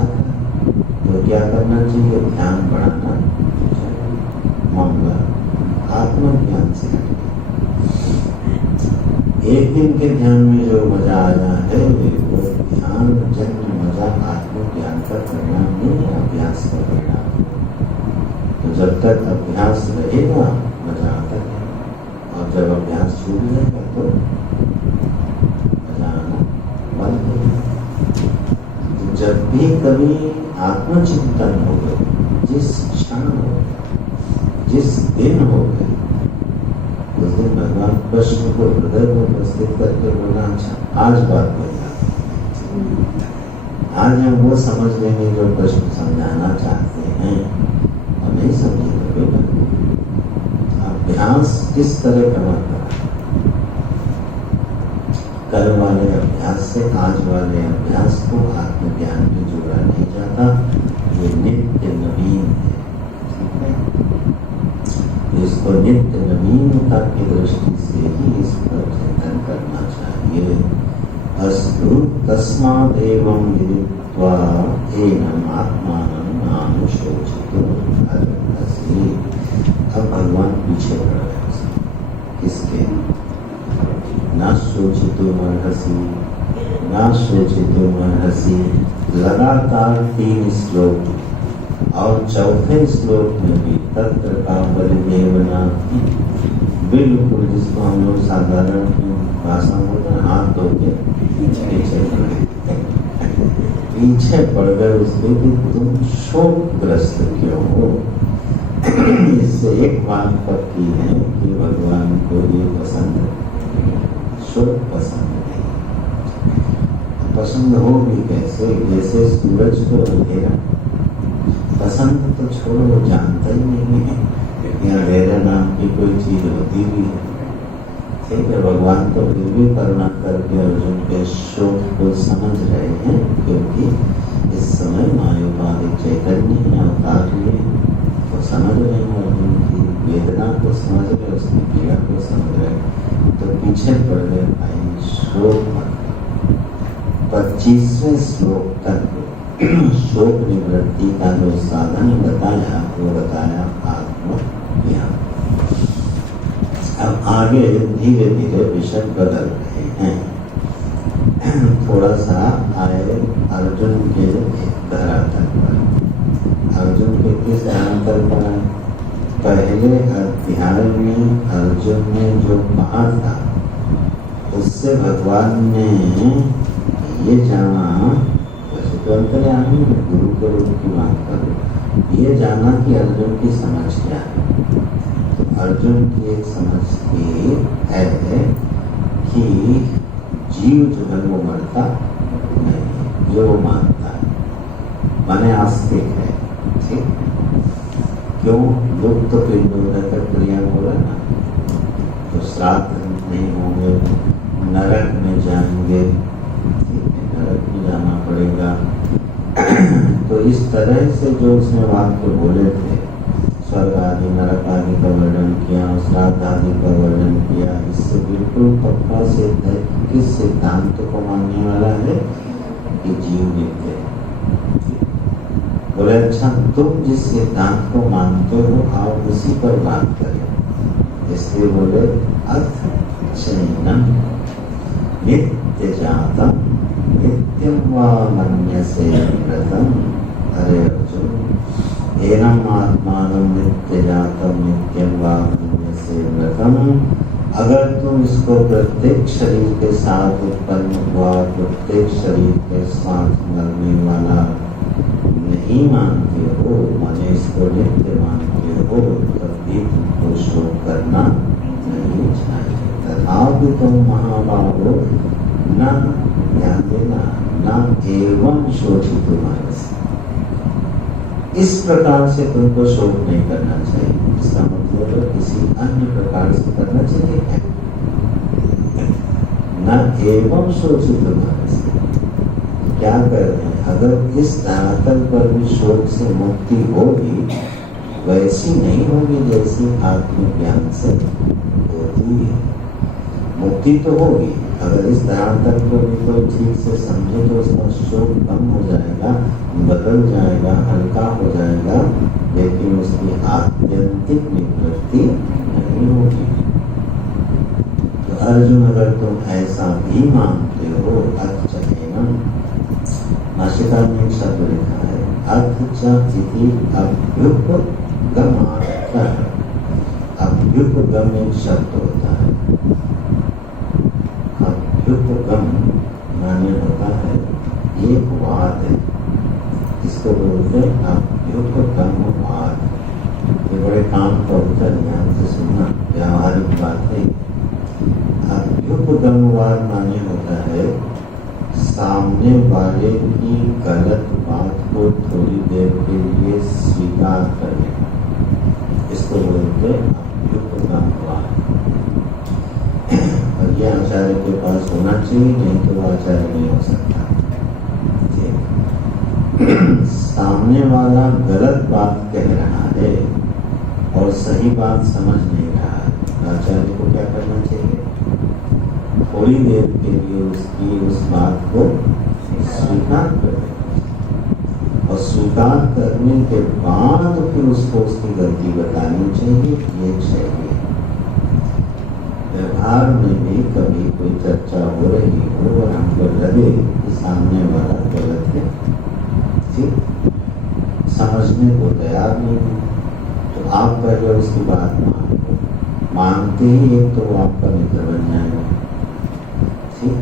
आता है। तो क्या करना चाहिए? ध्यान बढ़ाना चाहिए। मामला आत्मज्ञान से हटे। एक दिन के ध्यान में जो मजा आया है वो ध्यान जन्य मजा आत्मज्ञान का परिणाम नहीं है, अभ्यास का परिणाम। तो जब तक अभ्यास रहेगा मजा आता है, और जब अभ्यास छूट जाएगा तो मजा आना बंद हो जाएगा। जब भी कभी आत्मचिंतन हो गए, जिस क्षण हो गए, जिस दिन हो गए, उस दिन भगवान कृष्ण को हृदय में उपस्थित करके बोला, अच्छा आज बात बोला, आज हम वो समझ लेंगे जो कृष्ण समझाना चाहते हैं, और नहीं समझे तो बेटा अभ्यास किस तरह करना पड़ा। कल वाले अभ्यास से आज वाले अभ्यास को आत्मज्ञान में जोड़ा नहीं जाता, ये नित्य नवीन है। ठीक है, इसको नित्य नवीनता की दृष्टि से ही इस पर चिंतन करना चाहिए। अस्तु तस्मात् एवं विदित्वा एनम् आत्मानं नानुशोचितो अर्हसि। अब भगवान पीछे बढ़ रहे हैं, किसके? न सोचितो अर्हसि, न सोचितो अर्हसि, लगातार 3 श्लोक, और चौथे श्लोक में भी तत्र का बलिदेवना, बिल्कुल जिसको हम लोग साधारण भाषा में बोलते हैं, हाथ धो के पीछे पीछे पड़ गए उसके कि तुम शोकग्रस्त क्यों हो। इससे एक बात पक्की है कि भगवान को ये पसंद नहीं, शोक पसंद नहीं। पसंद हो भी कैसे, जैसे सूरज को अंधेरा पसंद तो छोड़ो, वो जानता ही नहीं है कि अंधेरा नाम की कोई चीज होती भी है। ठीक है, भगवान तो फिर भी करुणा करके अर्जुन के शोक को समझ रहे हैं, क्योंकि इस समय मायोपाधिक चैतन्य है, अवतार लिए तो समझ रहे हैं, अर्जुन की वेदना को समझ रहे, उसकी पीड़ा को समझ रहे, तो पीछे पड़ गए भाई शोक मत। 25वें श्लोक तक शोक निवृत्ति का जो साधन बताया वो बताया आत्मज्ञान। अब आगे धीरे धीरे विषय बदल रहे हैं। थोड़ा सा आए अर्जुन के धरातल पर। अर्जुन के किस धरातल पर आए? पहले अध्याय में अर्जुन ने जो कहा था उससे भगवान ने ये जाना, वैसे तो अंतर्यामी में गुरु के रूप की बात करो, ये जाना कि अर्जुन की समझ क्या है। अर्जुन की एक समझ ये है कि जीव जो है वो मरता नहीं, ये वो मानता है, माने आस्तिक है। ठीक, क्यों? लुप्त पिंडोदक क्रिया बोला ना, तो श्राद्ध नहीं होंगे, नरक में जाएंगे, नरक में जाना पड़ेगा। तो इस तरह से जो उसने वाक्य बोले थे, स्वर्ग आदि नरक आदि का वर्णन किया, श्राद्ध आदि का वर्णन किया, इससे बिल्कुल पक्का सिद्ध है कि किस सिद्धांत को मानने वाला है कि जीव नित्य है। बोले अच्छा, तुम जिस सिद्धांत को मानते हो आप उसी पर बात करें। इसलिए बोले अर्थ चैनम नित्य जातम नित्यम वा मन्यसे व्रतम। अरे अर्जुन, एनम आत्मानं नित्य जातम नित्यम वा मन्यसे व्रतम। अगर तुम इसको प्रत्येक शरीर के साथ उत्पन्न हुआ, प्रत्येक शरीर के साथ मरने वाला नहीं मानते हो, माने इसको नित्य मानते हो, तब भी तुमको शोक करना नहीं चाहिए। तथापि तुम महाबाहो न ध्यान देना, न एवं शोचित मानस। इस प्रकार से तुमको शोक नहीं करना चाहिए। इसका मतलब है किसी अन्य प्रकार से करना चाहिए, न एवं शोचित मानस। क्या कर रहे हैं? अगर इस धरातल पर भी शोक से मुक्ति होगी, वैसी नहीं होगी जैसी आत्मज्ञान से होती है। मुक्ति तो होगी, अगर इस धरातल को भी कोई ठीक से समझे तो उसका शोक कम हो जाएगा, बदल जाएगा, हल्का हो जाएगा, लेकिन उसकी आत्यंतिक निवृत्ति नहीं होगी। तो अर्जुन, अगर तुम ऐसा भी मानते हो, अच्चैनम, भाष्यकार ने एक शब्द लिखा है, अच्च इति अभ्युपगमार्थ। अभ्युपगम एक शब्द होता है। अभ्युपगम माने होता है एक वाद है, इसको बोलते हैं अभ्युपगम वाद। ये बड़े काम का उत्तर, ध्यान से सुनना, व्यावहारिक बात है। अभ्युपगम वाद माने होता है सामने वाले की गलत बात को थोड़ी देर के लिए स्वीकार करने, इसको बोलते हैं अभ्युपगमवाद। और ये आचार्य के पास होना चाहिए, नहीं तो वो आचार्य नहीं हो सकता। सामने वाला गलत बात कह रहा है और सही बात समझ नहीं रहा है, आचार्य को क्या करना चाहिए? थोड़ी देर के लिए उसकी उस बात को स्वीकार करें और स्वीकार करने के बाद फिर उसको उसकी गलती बतानी चाहिए। ये चाहिए। व्यवहार में भी कभी कोई चर्चा हो रही हो और हमको लगे कि सामने वाला गलत है, ठीक, समझने को तैयार नहीं है, तो आप पहले उसकी बात मानो। मानते ही एक तो वो आपका मित्र बन जाएगा, ठीक,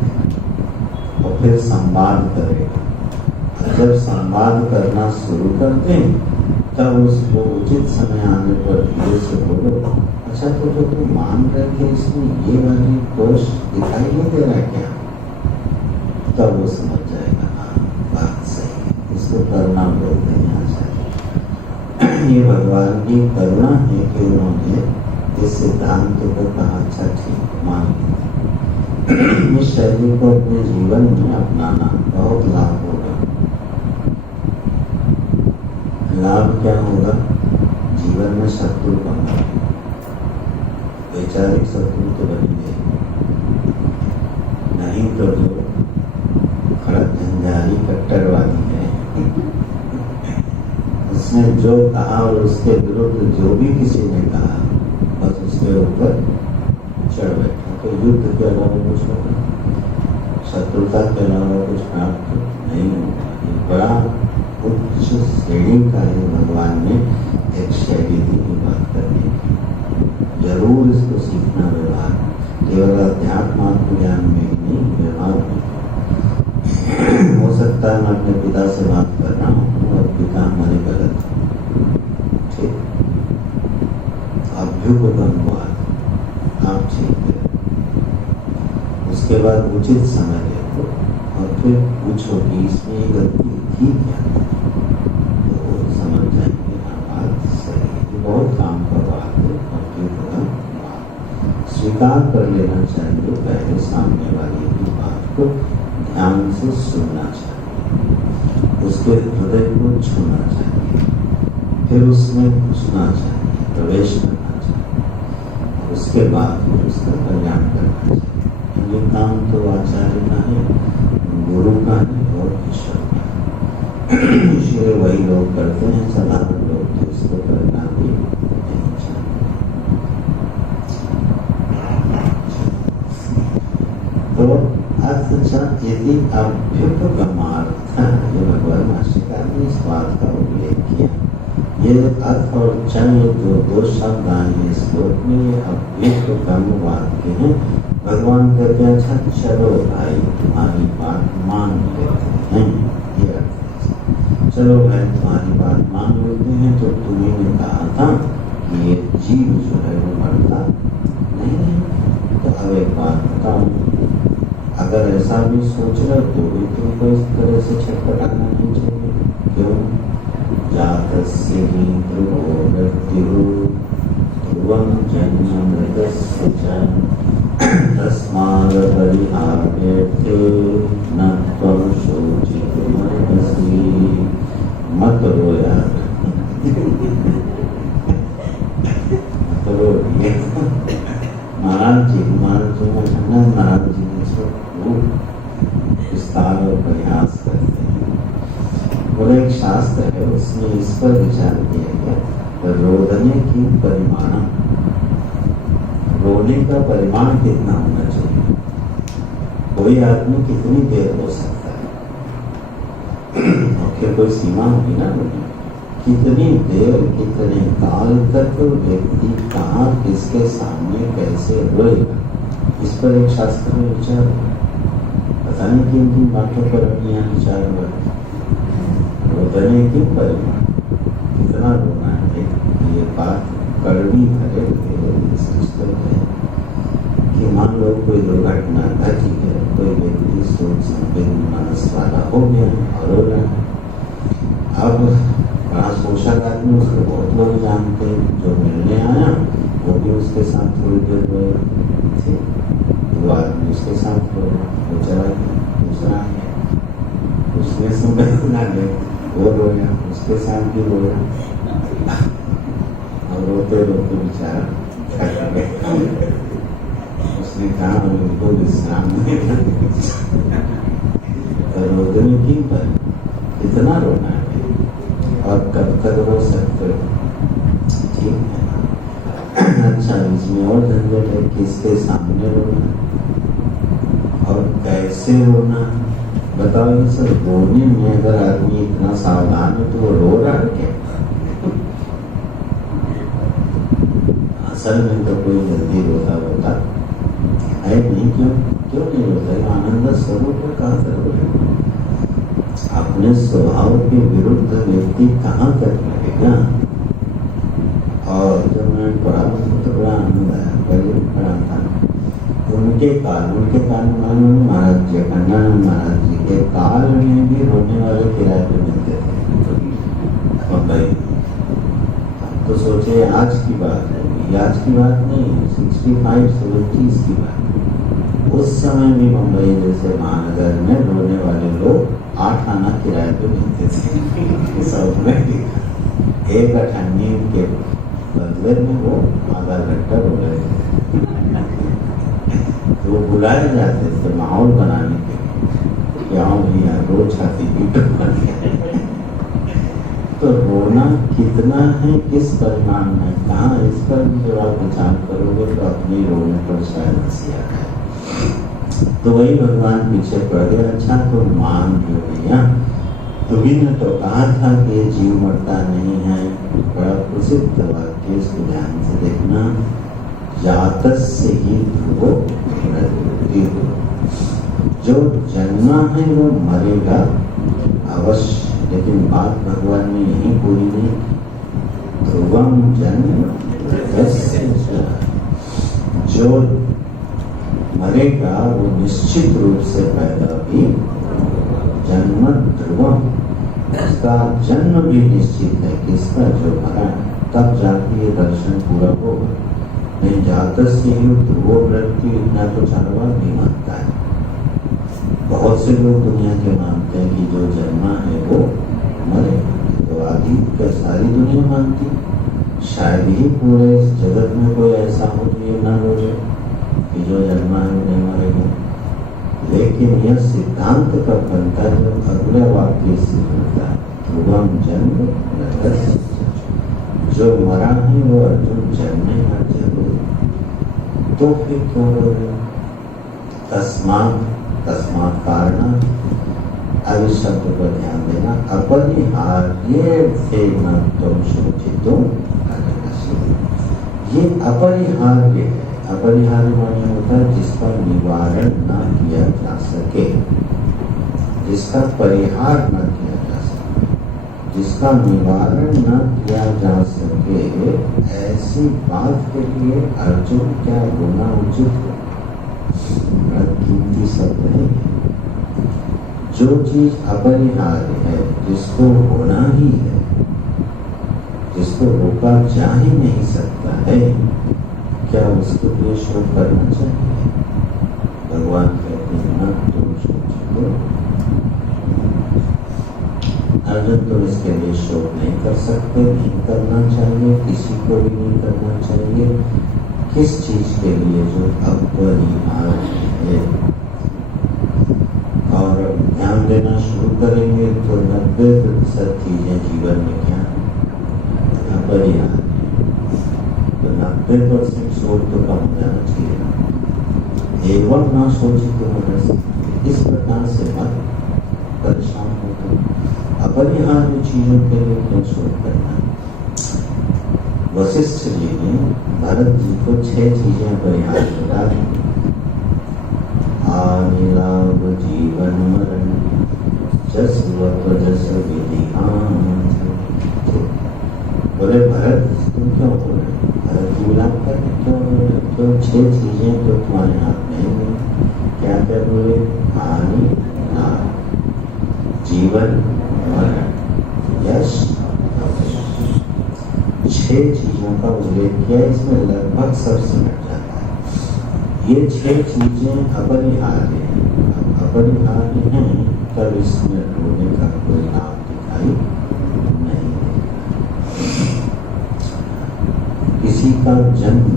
और फिर संवाद करेगा। जब संवाद करना शुरू करते हैं तब उसको उचित समय आने पर धीरे से बोलो, अच्छा तो जो तुम मान रहे थे इसमें ये वाली दोष दिखाई नहीं दे रहा क्या? तब वो समझ जाएगा, हाँ बात सही है, इसको करुणा बोलते हैं आचार्य। ये भगवान की करुणा है कि उन्होंने इस सिद्धांत को कहा, अच्छा ठीक मान लिया। इस शैली को अपने जीवन में अपनाना बहुत लाभ होगा। लाभ क्या होगा? जीवन में शत्रु कम होंगे, वैचारिक शत्रु तो बनेंगे नहीं, तो जो खड़क झंझारी कट्टरवादी है उसने जो कहा और उसके विरुद्ध जो भी किसी ने कहा बस उसके ऊपर चढ़ बैठा। तो युद्ध के अलावा कुछ होगा, शत्रुता के अलावा कुछ प्राप्त नहीं होगा। ये बड़ा उच्च श्रेणी का है, भगवान ने एक शैली दी बात करने की। जरूर इसको सीखना व्यवहार, केवल अध्यात्म ज्ञान में ही नहीं, व्यवहार में। हो सकता है मैं अपने पिता से बात कर रहा हूँ और पिता हमारे गलत है, ठीक, अभ्युपगमवाद आप ठीक है। उसके बाद उचित समय देखो और फिर पूछो कि इसमें ये गलती थी क्या, तो समझ जाएंगे हाँ बात सही है, बहुत काम का बात है। अभ्युपगमवाद स्वीकार कर लेना चाहिए, पहले सामने वाले की बात को ध्यान से सुनना चाहिए, उसके हृदय को छूना चाहिए, फिर उसमें घुसना चाहिए, प्रवेश करना चाहिए, उसके बाद फिर उसका कल्याण करना चाहिए। ये काम तो आचार्य का है, गुरु का है और ईश्वर का है। इसलिए वही लोग करते हैं, साधारण लोग तो इसको करना भी नहीं चाहते। तो अच्छा यदि अभ्युपगमार्थ, ये भगवान भाष्यकार ने इस बात का उल्लेख किया। ये अर्थ और चय जो दो शब्द आए हैं श्लोक में, ये अभ्युपगमवाद के हैं। भगवान कहते हैं अच्छा चलो भाई तुम्हारी बात मान लेते हैं, ये अर्थ है। चलो भाई तुम्हारी बात मान लेते हैं, तो तुम्ही ने कहा था कि ये जीव जो है वो मरता नहीं, तो अब एक बात बताओ, अगर ऐसा भी सोच रहे तो भी तुमको इस तरह से छटपटाना नहीं चाहिए। क्यों? जातस्य हि ध्रुवो मृत्युः ध्रुवं जन्म मृतस्य च तस्माद् परिहार्येऽर्थे न त्वं शोचितुमर्हसि। मत रो यार, मत रो। महाराज जी महाराज जी विस्तार और प्रयास करते हैं। और एक शास्त्र है उसमें इस पर विचार किया गया, रोदने की परिमाण, रोने का परिमाण कितना होना चाहिए। कोई आदमी कितनी देर हो सकता है, और फिर कोई सीमा होगी ना रोने, कितनी देर कितने काल तक व्यक्ति कहाँ किसके सामने कैसे रोएगा, इस पर एक शास्त्र में विचार है। पता नहीं किन किन बातों पर अपने यहाँ विचार हुआ। रोदने की परिमाण कितना रोना है, ये बात कड़वी भरे सोचते हैं कि मान लो कोई दुर्घटना घटी है, कोई व्यक्ति सोच संवेदन मनस वाला हो गया और रो रहा है। अब बड़ा सोशल आदमी, उसको बहुत लोग जानते हैं, जो मिलने आया वो भी उसके साथ थोड़ी देर रोए, वो आदमी उसके साथ रोया, वो चला गया, दूसरा है उसने संवेदना ले, वो रोया, उसके साथ भी रोया, और रोते रोते बेचारा थक गया। उसने कहा उनको विश्राम देना, तो रोदने की पर कितना रोना है और कब तक रो सकते हो, ठीक है। अच्छा इसमें और झंझट है, किसके सामने रोना और कैसे रोना। बताओ ये सब रोने में अगर आदमी इतना सावधान है तो वो रो रहा है क्या? असल में तो कोई जल्दी रोता होता है नहीं, क्यों नहीं रोता है? आनंद स्वरूप है, कहाँ से रो रहे। अपने स्वभाव के विरुद्ध व्यक्ति कहाँ तक लगेगा। और जब मैं पढ़ा तो बड़ा आनंद आया, पहले पढ़ा था उनके काल मालूम महाराज जी कन्नारायण महाराज जी के काल में भी रोने वाले किराए पे मिलते थे मुंबई। तो सोचे आज की बात है, ये आज की बात नहीं, 65-70 की बात। उस समय भी मुंबई जैसे महानगर में रोने वाले लोग 8 आना किराए पे मिलते थे। सब में देखा, एक अठन्नी के बदले में वो आधा घंटा रो रहे थे। तो वो बुलाए जाते थे माहौल बनाने के लिए कि आओ भैया रो छाती पीट। तो रोना कितना है, किस परिमाण में, कहाँ, इस पर भी जब आप विचार करोगे तो अपने रोने पर शायद हंसी आ जाए। तो वही भगवान पीछे पड़ गए। अच्छा तो मान लो भैया, तुम्ही ने तो कहा था कि ये जीव मरता नहीं है। बड़ा प्रसिद्ध वाक्य, इसको ध्यान से देखना। जातस्य ही ध्रुवो मृत्युः, जो जन्मा है वो मरेगा अवश्य। लेकिन बात भगवान ने यही बोली नहीं, ध्रुवम जन्म यस्य च, जो मरेगा वो निश्चित रूप से पैदा भी जन्म ध्रुवम, उसका जन्म भी निश्चित है। किसका? जो मरा, तब जाके ये दर्शन पूरा होगा। नहीं जातस्य ही ध्रुवो मृत्यु, इतना तो चारवाक नहीं मानता है। बहुत से लोग दुनिया के मानते हैं कि जो जन्मा है वो मरेगा। तो आदि का सारी दुनिया मानती, शायद ही पूरे इस जगत में कोई ऐसा हो जो ये ना बोले कि जो जन्मा है वो नहीं मरेगा। लेकिन यह सिद्धांत कब बनता है? जब अगला वाक्य से बनता है, ध्रुवम जन्म यस्य, जो मरा है वो अर्जुन जन्मेगा जरूर। तो फिर क्यों रो रहे? तस्मात् कारणात्, अब इस शब्द पर ध्यान देना, अपरिहार्येण त्वं शोचितुम् अर्हसि। ये अपरिहार्य है। अपरिहार्य माने होता है जिसका निवारण न किया जा सके, जिसका परिहार न किया जा सके, जिसका निवारण न किया जा सके, ऐसी बात के लिए अर्जुन क्या रोना उचित है? कीमती शब्द है। जो चीज अपरिहार्य है, जिसको होना ही है, जिसको रोका जा ही नहीं सकता है, क्या उसके लिए शोक करना चाहिए? भगवान कहते हैं ना तुम सोचो। अर्जुन तुम इसके लिए शोक नहीं कर सकते, नहीं करना चाहिए, किसी को भी नहीं करना चाहिए। किस चीज के लिए? जो अपरिहार्य है। और ध्यान देना शुरू करेंगे तो 90% चीजें जीवन में क्या अपरिहार्य, तो 90% शोक तो कम हो जाना चाहिए। एवं ना सोची तो मनस, इस प्रकार से मत परेशान हो तो अपरिहार्य चीजों के लिए क्यों शोक करना। वशिष्ठ जी ने भरत जी को 6 चीजें अपरिहार्य बता दी। आनिलाभ जीवन मरण जस जस विधिहान। बोले भरत तुम क्यों बोल रहे? भरत जी विलाप कर क्यों बोल रहे? क्यों 6 चीजें तो तुम्हारे हाथ में नहीं। क्या क्या बोले? हानि लाभ, जीवन मरण, यश। 6 चीजों का उल्लेख किया, इसमें लगभग सब सिमट जाता है। ये 6 चीजें अपरिहार्य हैं। अपरिहार्य हैं तब इसमें रोने का कोई लाभ दिखाई नहीं देगा। किसी का जन्म,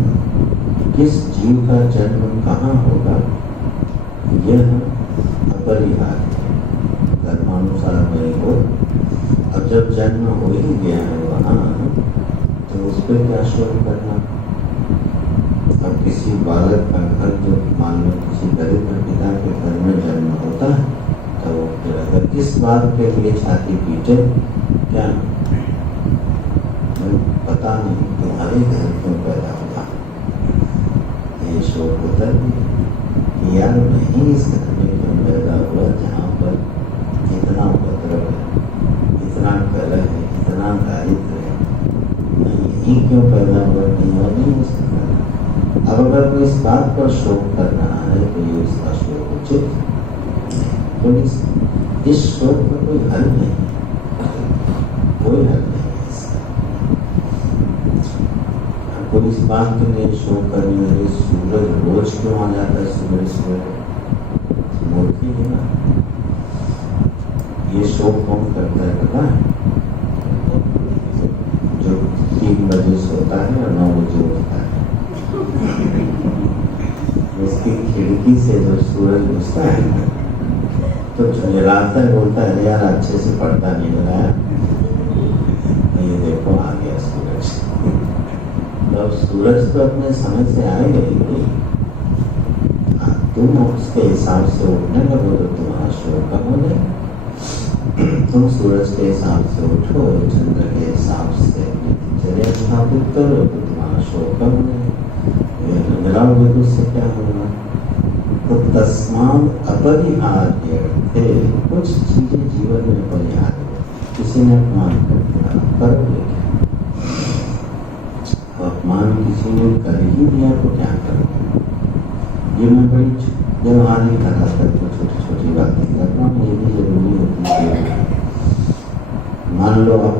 किस जीव का जन्म कहाँ होगा, यह अपरिहार्य है। धर्मानुसार नहीं हो। अब जब जन्म हो ही गया है वहाँ, तो उस पर क्या शोक करना। अब किसी बालक का घर, जो मान लो किसी दरिद्र पिता के घर में जन्म होता है, तो फिर अगर किस बात के लिए छाती पीटे, क्या पता नहीं तुम्हारे घर क्यों पैदा हुआ, ये शोक होता है यार नहीं इस घर में क्यों पैदा हुआ जहाँ पर इतना उपद्रव ही क्यों पैदा हुआ, नहीं और नहीं हो सकता। अब अगर कोई इस बात पर शोक कर रहा है तो ये उसका शोक उचित, तो इस शोक का कोई हल नहीं, कोई हल नहीं है इसका। कोई इस बात के लिए शोक करने लगे सूरज रोज क्यों आ जाता है सुबह सुबह, मूर्ति है ना। ये शोक कौन करता है पता है? जो 3 बजे सोता है और 9 बजे उठता है। उसकी खिड़की से जो सूरज घुसता है तो जलाता है, बोलता है यार अच्छे से पड़ता नहीं लगा, ये देखो आ गया सूरज। तो सूरज तो अपने समय से आएगा ही नहीं, तुम उसके हिसाब से उठने लगो तो तुम्हारा शोक कम हो जाएगा। तुम सूरज के हिसाब से उठो, चंद्र के हिसाब से दिनचर्या स्थापित करो तो तुम्हारा शोक कम हो जाएगा। मिलाओगे तो उससे क्या होगा? तो तस्मात् अपरिहार्य थे, कुछ चीजें जीवन में अपरिहार्य, किसी ने अपमान कर दिया, करोगे क्या? अपमान किसी ने कर ही दिया तो क्या करोगे? ये मैं बड़ी व्यवहारिक तरह करके छोटी छोटी बातें कर रहा हूँ, ये भी जरूरी होती है। मान लो आप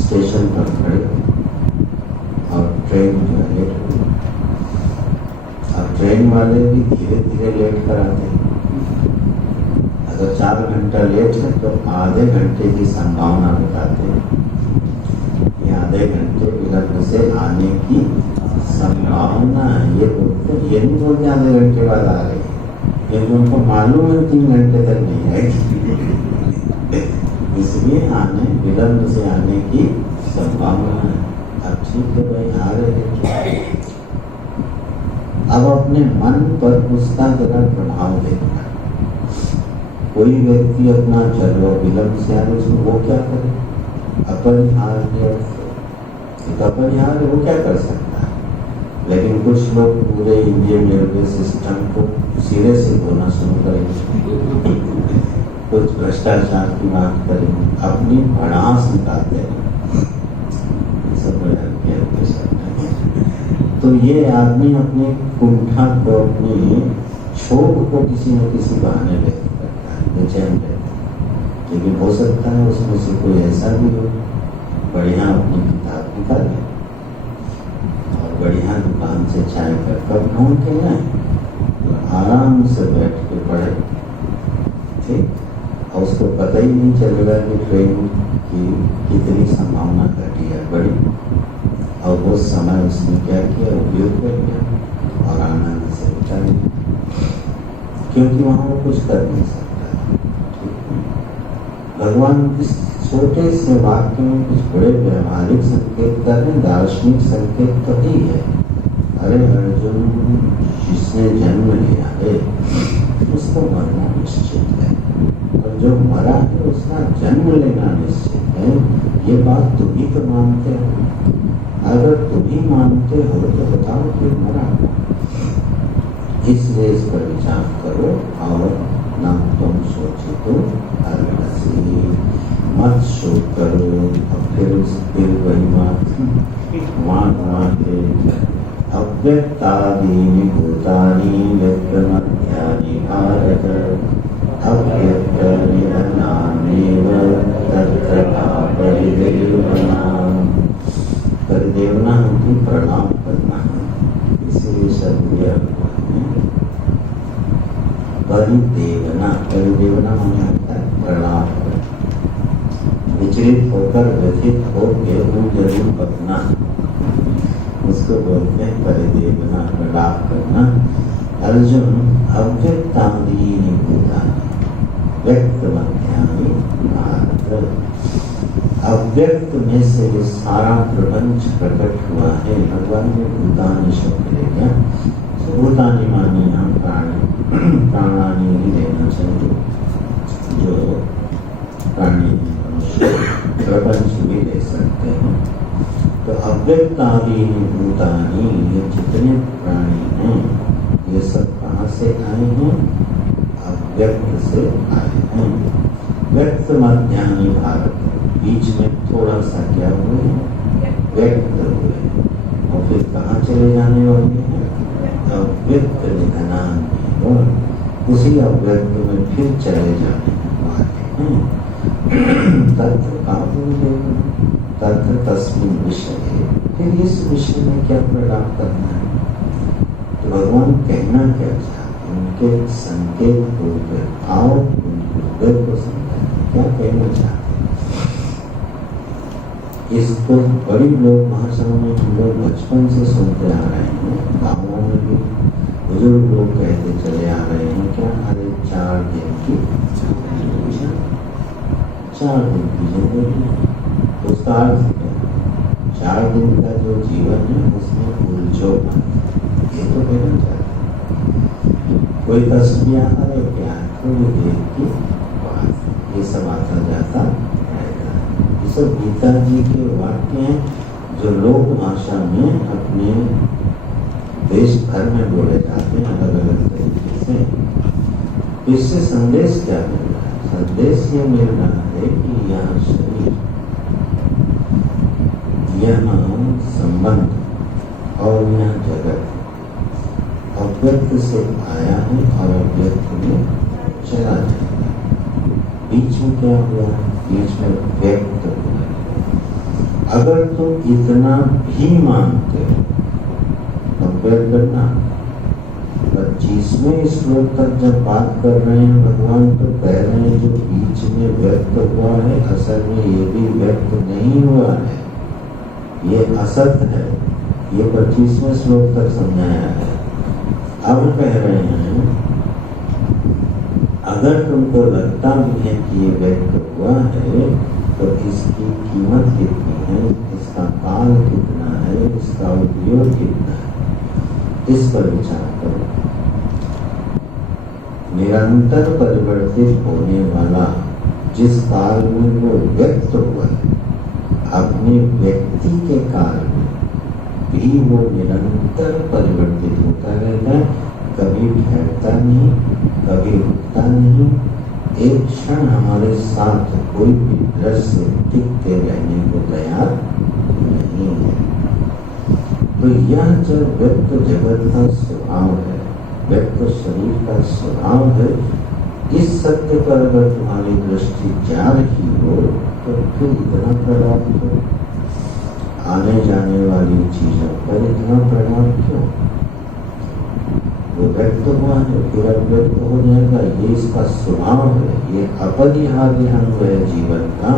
स्टेशन पर खड़े और ट्रेन जो है लेट हो, अब ट्रेन वाले भी धीरे धीरे लेट कराते हैं। अगर 4 घंटा लेट है तो आधे घंटे की संभावना बताते हैं, ये आधे घंटे विलंब से आने की संभावना है। ये बोलते, ये नहीं बोलते आधे घंटे बाद आ रहे हैं, लेकिन उनको मालूम है 3 घंटे तक नहीं आएगी, इसलिए विलंब से आने की संभावना है। अब ठीक है भाई, आ रहे हैं। अब अपने मन पर उसका जरा प्रभाव देखना। कोई व्यक्ति अपना चलो विलंब से आ रहे, उसमें वो क्या करे? अपरिहार्य, वो क्या कर सकता है? लेकिन कुछ लोग पूरे इंडियन रेलवे सिस्टम को सिरे से धोना शुरू करेंगे, कुछ भ्रष्टाचार की बात करेंगे, अपनी भड़ास निकालते हैं। तो ये आदमी अपने कुंठा को, अपने शोक को किसी न किसी बहाने व्यक्त करता है, बेचैन रहता है। लेकिन हो सकता है उसमें से कोई ऐसा भी हो, बढ़िया अपनी किताब निकाले और बढ़िया दुकान से चाय का कप ढूंढ के लाए और आराम से बैठ के पढ़े, ठीक। और उसको पता ही नहीं चलेगा कि ट्रेन की कितनी संभावना घटी है, बढ़ी, और वो समय उसने क्या किया, उपयोग कर लिया और आनंद से उठा लिया, क्योंकि वहाँ वो कुछ कर नहीं सकता। भगवान इस छोटे से वाक्य में कुछ बड़े व्यवहारिक संकेत कर रहे हैं, दार्शनिक संकेत तो ही है। अरे अर्जुन, जिसने जन्म लिया है उसको मरना निश्चित है, और जो मरा है उसका जन्म लेना निश्चित है। ये बात तुम ही तो मानते हो। अगर तुम ही मानते हो तो बताओ फिर मरा, इसलिए इस पर विचार करो और ना तुम सोचे तो हरसी मत शोक करो। और फिर वही बात वहाँ के अव्यक्तादीनि भूतानि व्यक्तमध्यानि भारत अव्यक्तनिधनान्येव तत्र परिदेवना। परिदेवना उनकी प्रणाम करना है, इसीलिए शब्द परिदेवना। परिदेवना होने होता है प्रणाम करना, विचलित होकर व्यथित होकर जरूर अपना, उसको बोलते हैं परिदेवना, प्रणाम करना। अर्जुन अव्यक्तादीनि भूतानि व्यक्तमध्यानि भारत। अव्यक्त में से जो सारा प्रपंच प्रकट हुआ है, भगवान ने भूतानि शब्द ले लिया। भूतानि माने यहाँ प्राणी, प्राणानि ही लेना चाहिए, जो प्राणी मनुष्य प्रपंच भी ले सकते हैं। तो अव्यक्तादीनि भूतानि, ये जितने प्राणी हैं ये सब कहाँ से आए हैं? अव्यक्त से आए हैं। व्यक्त मध्यानि भारत, बीच में थोड़ा सा क्या हुए हैं? व्यक्त हुए और फिर कहाँ चले जाने वाले हैं? अव्यक्त निधनानि और उसी अव्यक्त में फिर चले जाने वाले हैं। तत्र का तत्र तस्मिन् विषये, फिर इस विषय में क्या प्रलाप करना है? तो भगवान कहना क्या चाहते हैं? उनके संकेत को आओ उनको को समझाना क्या कहना चाहते हैं। इसको बड़ी लोग भाषाओं में हम लोग बचपन से सुनते आ रहे हैं, गाँवों में भी बुजुर्ग लोग कहते चले आ रहे हैं क्या? अरे 4 दिन की जिंदगी, उसका अर्थ क्या है? 4 दिन का जो जीवन है उसमें उलझो मत, ये तो कहना चाहते। कोई तस्वीर अरे क्या थोड़ी देर की बात, ये सब आता जाता रहेगा। ये सब गीता जी के वाक्य हैं जो लोक भाषा में अपने देश भर में बोले जाते हैं अलग अलग तरीके से। इससे संदेश क्या मिल रहा है? संदेश ये मिल रहा है कि यह शरीर, यह संबंध और यह जगत अव्यक्त से आया है और अव्यक्त में चला जाएगा। बीच में क्या हुआ? बीच में व्यक्त हुआ। अगर तुम इतना भी मानते हो, कंपेयर करना 25वें श्लोक तक जब बात कर रहे हैं भगवान तो कह रहे हैं जो बीच में व्यक्त हुआ है असल में ये भी व्यक्त नहीं हुआ है, ये असत है। ये 25वें श्लोक तक समझाया है। अब कह रहे हैं अगर तुमको लगता भी है कि ये व्यक्त हुआ है तो इसकी कीमत कितनी है, इसका काल कितना है, इसका उपयोग कितना है, इस पर विचार करो। निरंतर परिवर्तित होने वाला जिस काल में वो व्यक्त हुआ है, अपने व्यक्ति के काल में भी वो निरंतर परिवर्तित होता रहता है, कभी ठहरता नहीं, कभी रुकता नहीं। एक क्षण हमारे साथ कोई भी दृश्य टिकते रहने को तैयार नहीं है। तो यह जो व्यक्त जगत का स्वभाव है, व्यक्त शरीर का स्वभाव है, इस सत्य पर अगर तुम्हारी दृष्टि जा रही हो तो फिर इतना प्रभाव क्यों? आने जाने वाली चीजों पर इतना प्रभाव क्यों? वो व्यक्त हुआ है फिर अव्यक्त हो जाएगा, ये इसका स्वभाव है, ये अपरिहार्य अंग है जीवन का।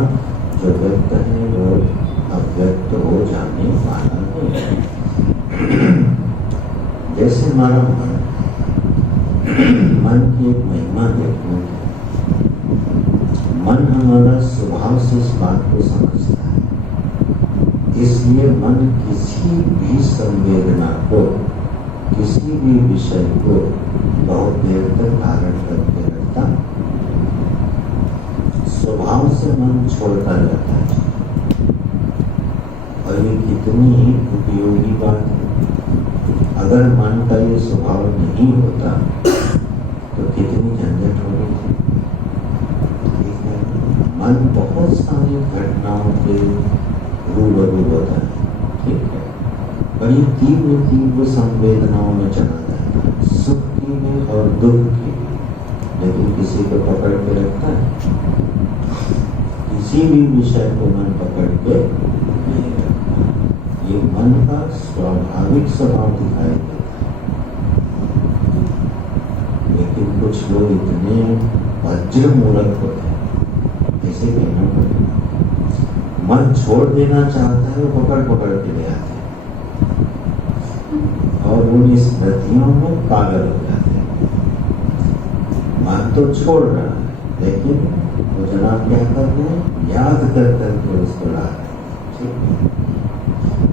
जो व्यक्त है वो अव्यक्त हो जाने वाला है। जैसे हमारा मन की एक महिमा देखने की, मन हमारा स्वभाव से इस बात को समझता है, इसलिए मन किसी भी संवेदना को, किसी भी विषय को बहुत देर तक धारण करके रखता, स्वभाव से मन छोड़ता जाता है। और ये कितनी उपयोगी बात है। अगर मन का ये स्वभाव नहीं होता तो कितनी झंझट हो रही थी। ठीक है, मन बहुत सारी घटनाओं के रूबरू होता है। ठीक है, बड़ी तीव्र संवेदनाओं में चला जाता है, सुख की भी और दुख की भी, लेकिन किसी को पकड़ के रखता है? किसी भी विषय को मन पकड़ के नहीं रखता। ये मन का स्वाभाविक स्वभाव दिखाई देता है। लेकिन कुछ लोग इतने वज्र मूलक होते हैं, ऐसे कहना पड़ेगा। मन छोड़ देना चाहता है, वो पकड़ के ले आते हैं और उन स्मृतियों में पागल हो जाते हैं। मन तो छोड़ रहा है लेकिन वो जनाब क्या कर रहे हैं? याद कर करके उसको ला रहे हैं। ठीक है,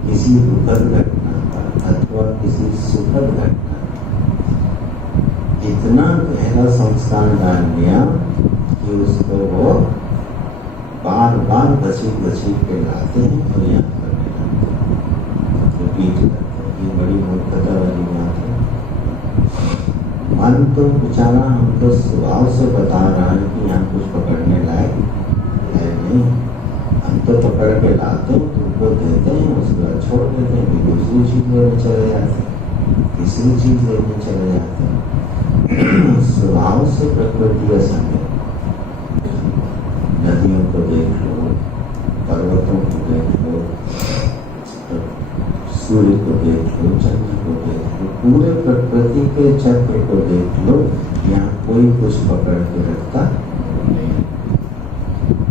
किसी दुखद घटना का अथवा किसी सुखद घटना इतना गहरा संस्कार डाल दिया कि उसको वो बार बार घसीट के लाते हैं और याद करने लगते हैं, रिपीट करते हैं। ये बड़ी मूर्खता वाली बात है। मन तो बेचारा हमको स्वभाव से बता रहा है कि यहाँ कुछ पकड़ने लायक है नहीं, हम तो पकड़ के लाते हैं तुमको वो देते हैं, उसके बाद छोड़ देते हैं, फिर दूसरी चीज लेने चले जाते हैं, तीसरी चीज लेने चले जाते हैं। स्वभाव से प्रकृति असंग है। नदियों को देख लो, पर्वतों को देख लो, सूर्य को देख लो, चंद्र को देख लो, पूरे प्रकृति के चक्र को देख लो, यहाँ कोई कुछ पकड़ के रखता नहीं।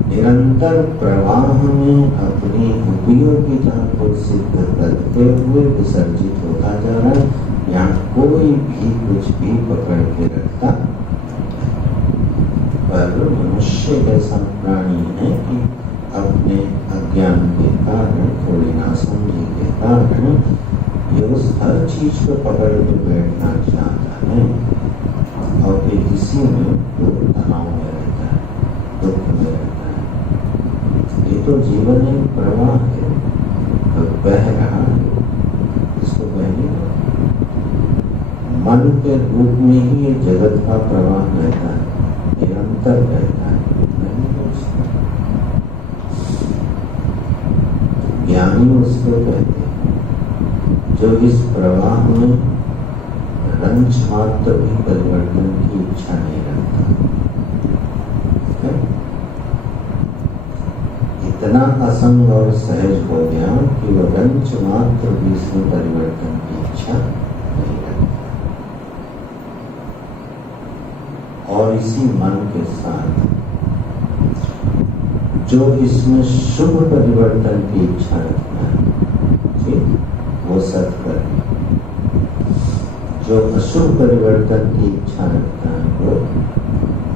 निरंतर प्रवाह में अपनी उपयोगिता को सिद्ध करते हुए विसर्जित होता जा रहा है। यहाँ कोई भी कुछ भी पकड़ के रखता। पर मनुष्य ऐसा प्राणी है कि अपने अज्ञान के कारण, थोड़ी नासमझी के कारण ये उस हर चीज को पकड़ के बैठना चाहता है और फिर इसी में वो तनाव में रहता है, दुख में रहता है। ये तो जीवन एक प्रवाह है, तो बह रहा है, इसको बहने दो। मन के रूप में ही ये जगत का प्रवाह रहता है, निरंतर रहता है। ज्ञानी उसको कहते हैं जो इस प्रवाह में रंच मात्र भी परिवर्तन की इच्छा नहीं रखता। इतना असंग और सहज हो गया कि वह रंच मात्र भी इसमें परिवर्तन की इच्छा नहीं रखता। और इसी मन के साथ जो इसमें शुभ परिवर्तन की इच्छा रखता है, ठीक, वो सत्कर्म। जो अशुभ परिवर्तन की इच्छा रखता है वो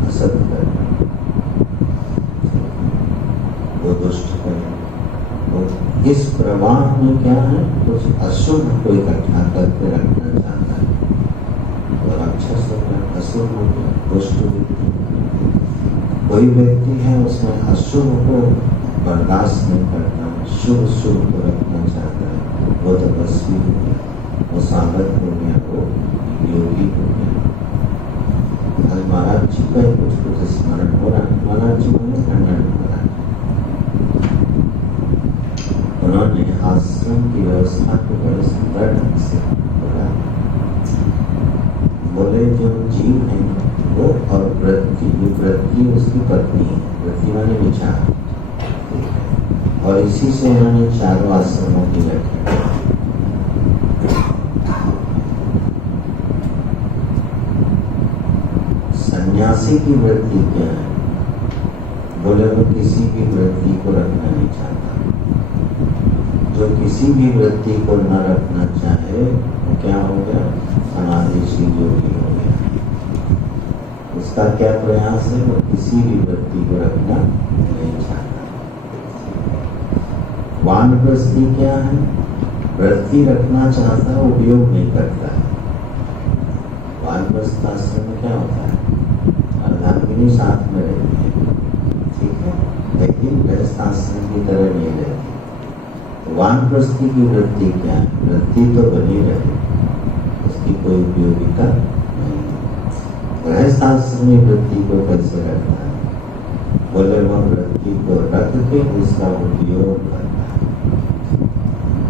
असत्कर्म, वो दुष्ट कर्म। वो इस प्रवाह में क्या है, कुछ अशुभ को इकट्ठा करके रखना चाहता है, और अच्छा से अशुभ हो गया, दुष्ट हो गया। कोई व्यक्ति है उसमें अशुभ को बर्दाश्त नहीं करता, शुभ शुभ को रखना चाहता है, वो तपस्वी हो गया, वो साधक हो गया, वो योगी हो गया। आज महाराज जी का कुछ स्मरण हो रहा है। महाराज जी ने खंडन करा, उन्होंने आश्रम की व्यवस्था को बड़े सुंदर ढंग से बोला। बोले जो जीव है वो और वृत्ति उसकी पत्नी है, वृत्ति माने विचार, और इसी से उन्होंने चारों आश्रमों की व्याख्या। सन्यासी की वृत्ति क्या है? बोले वो किसी भी वृत्ति को रखना नहीं चाहता। जो किसी भी वृत्ति को न रखना चाहे वो क्या हो गया? अनादिशील योगी हो गया। उसका क्या प्रयास है? वो किसी भी वृत्ति को रखना नहीं चाहता। वानप्रस्थी क्या है? वृत्ति रखना चाहता है, उपयोग नहीं करता है। वानप्रस्थ आश्रम में क्या होता है? अर्धांगिनी साथ में रहती है, ठीक है, लेकिन गृहस्थ आश्रम की तरह नहीं रहती। तो वानप्रस्थी की वृत्ति क्या है? वृत्ति तो बनी रहे, उसकी कोई उपयोगिता नहीं। गृहस्थ आश्रम में वृत्ति को कैसे रखता है? बोले वह वृत्ति को रख के उसका उपयोग करता है।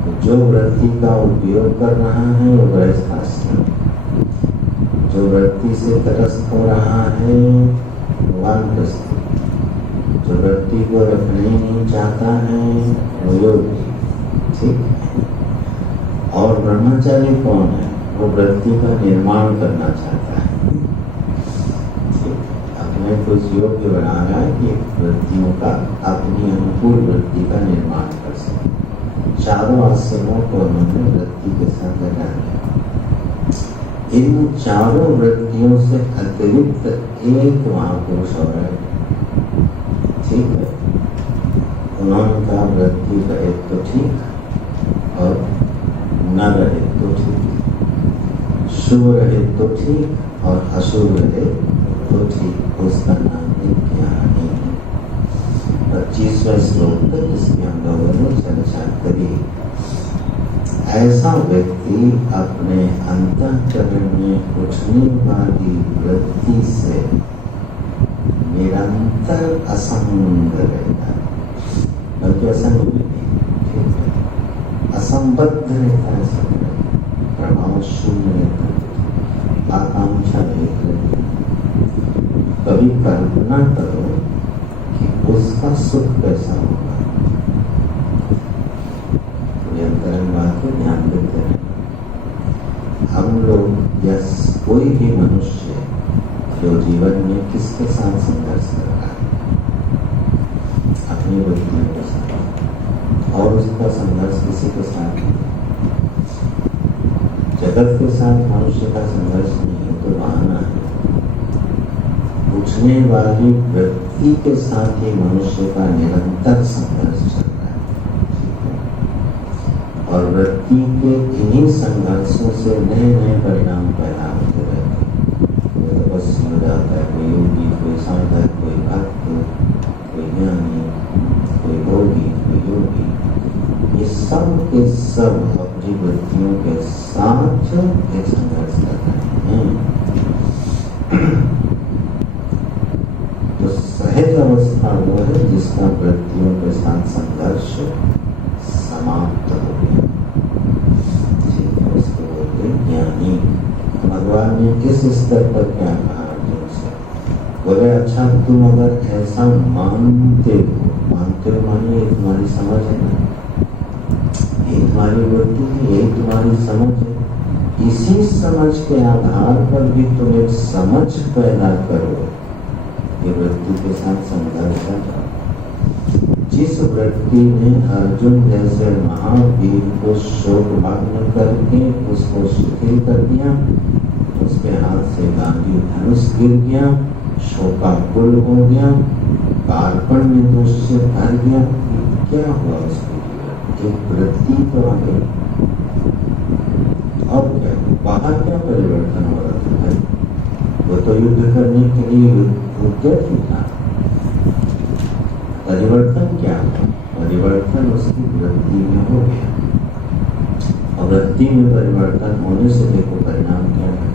तो जो वृत्ति का उपयोग कर रहा है वो गृहस्थ आश्रम, जो वृत्ति से त्रस्त हो रहा है वानप्रस्थी, जो वृत्ति को रखना ही नहीं चाहता है वो योगी, ठीक है। और ब्रह्मचारी कौन है? वो वृत्ति का निर्माण करना चाहता है, अपने कुछ योग्य बना रहा है कि वृत्तियों का, अपनी अनुकूल वृत्ति का निर्माण कर सके। चारों आश्रमों को उन्होंने वृत्ति के साथ लगा दिया। इन चारों वृत्तियों से अतिरिक्त एक महापुरुष और है, ठीक है। उन्होंने कहा वृत्ति रहे तो ठीक और न रहे तो ठीक, शुभ रहे तो ठीक और अशुभ रहे तो ठीक, उसका नाम है ज्ञानी। 25वें श्लोक तक इसकी हम लोगों ने चर्चा करी। ऐसा व्यक्ति अपने अंतःकरण में उठने वाली वृत्ति से निरंतर असंग रहता है, बल्कि असंग भी नहीं, ठीक है। असंबद्ध रहता है सब, प्रभाव शून्य रहता है, आकांक्षा एक रहती है। कभी कल्पना करो कि उसका सुख कैसा होगा, अंतरंग बात को ध्यान देते हैं। हम लोग या कोई भी मनुष्य जो जीवन में किसके साथ संघर्ष कर रहा है, अपनी वृत्तियों के साथ, और उसका संघर्ष किसी के साथ नहीं, जगत के साथ मनुष्य का संघर्ष नहीं तो बहाना है। उठने वाली वृत्ति के साथ ही मनुष्य का निरंतर संघर्ष चल रहा है, और वृत्ति के इन्हीं संघर्षों से नए नए परिणाम पैदा होते रहते हैं। तपस्वी हो जाता है, कोई योगी, कोई साधक, कोई भक्त, कोई ज्ञानी, कोई भोगी, कोई योगी, ये सब के सब अपनी वृत्तियों के साथ एक संघर्ष कर रहे हैं। तो सहज अवस्था वो है जिसका वृत्तियों के साथ संघर्ष समाप्त हो गया, उसको बोलते ज्ञानी। भगवान ने किस स्तर पर क्या कहा अर्जुन से? बोले अच्छा तुम अगर ऐसा मानते हो मानिए ये तुम्हारी समझ है ना, ये तुम्हारी वृत्ति है, यही तुम्हारी समझ है, इसी समझ के आधार पर भी तुम एक समझ पैदा करो कि वृत्ति के साथ संघर्ष है। जिस वृत्ति ने अर्जुन जैसे महावीर को शोकमग्न करके उसको शिथिल कर दिया, उसके हाथ से गांधी धनुष गिर गया, शोकाकुल हो गया, कार्पण्य दोष से भर गया, क्या हुआ उसके लिए? एक वृत्ति तो आ गई, अब क्या बाहर क्या परिवर्तन हो रहा था भाई? वो तो युद्ध करने के लिए उद्यत ही था। परिवर्तन क्या हुआ? परिवर्तन उसकी वृत्ति में हो गया, और वृत्ति में परिवर्तन होने से देखो परिणाम क्या है।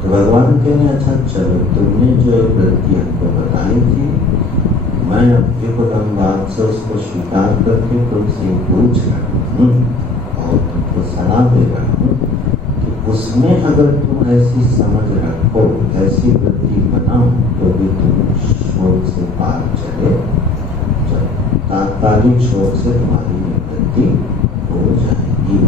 तो भगवान कह रहे अच्छा चलो तुमने जो एक वृत्ति हमको बताई थी, मैं अपने को बात से उसको स्वीकार करके तुमसे पूछ रहा हूँ और तुमको सलाह दे रहा हूँ कि उसमें अगर तुम ऐसी समझ रखो, ऐसी वृत्ति बनाओ, तो भी तुम शोक से पार चले, तात्कालिक शोक से तुम्हारी निवृत्ति हो जाएगी।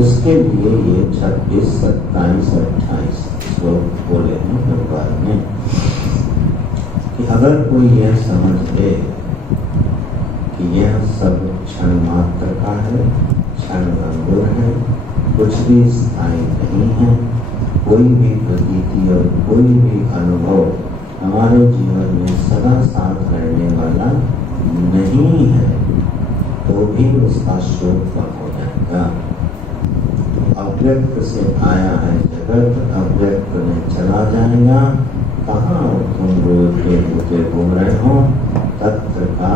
उसके लिए ये 26, 27, 28 श्लोक बोले हैं भगवान ने कि अगर कोई यह समझ ले कि यह सब क्षण मात्र का है, क्षण भंगुर है, कुछ भी स्थायी नहीं है, कोई भी प्रतीति और कोई भी अनुभव हमारे जीवन में सदा साथ रहने वाला नहीं है, तो भी उसका शोक कम हो जाएगा। अव्यक्त से आया है जगत, अव्यक्त में चला जाएगा। कहाँ तुम रोज के भूखे घूम रहे हो? तत्र का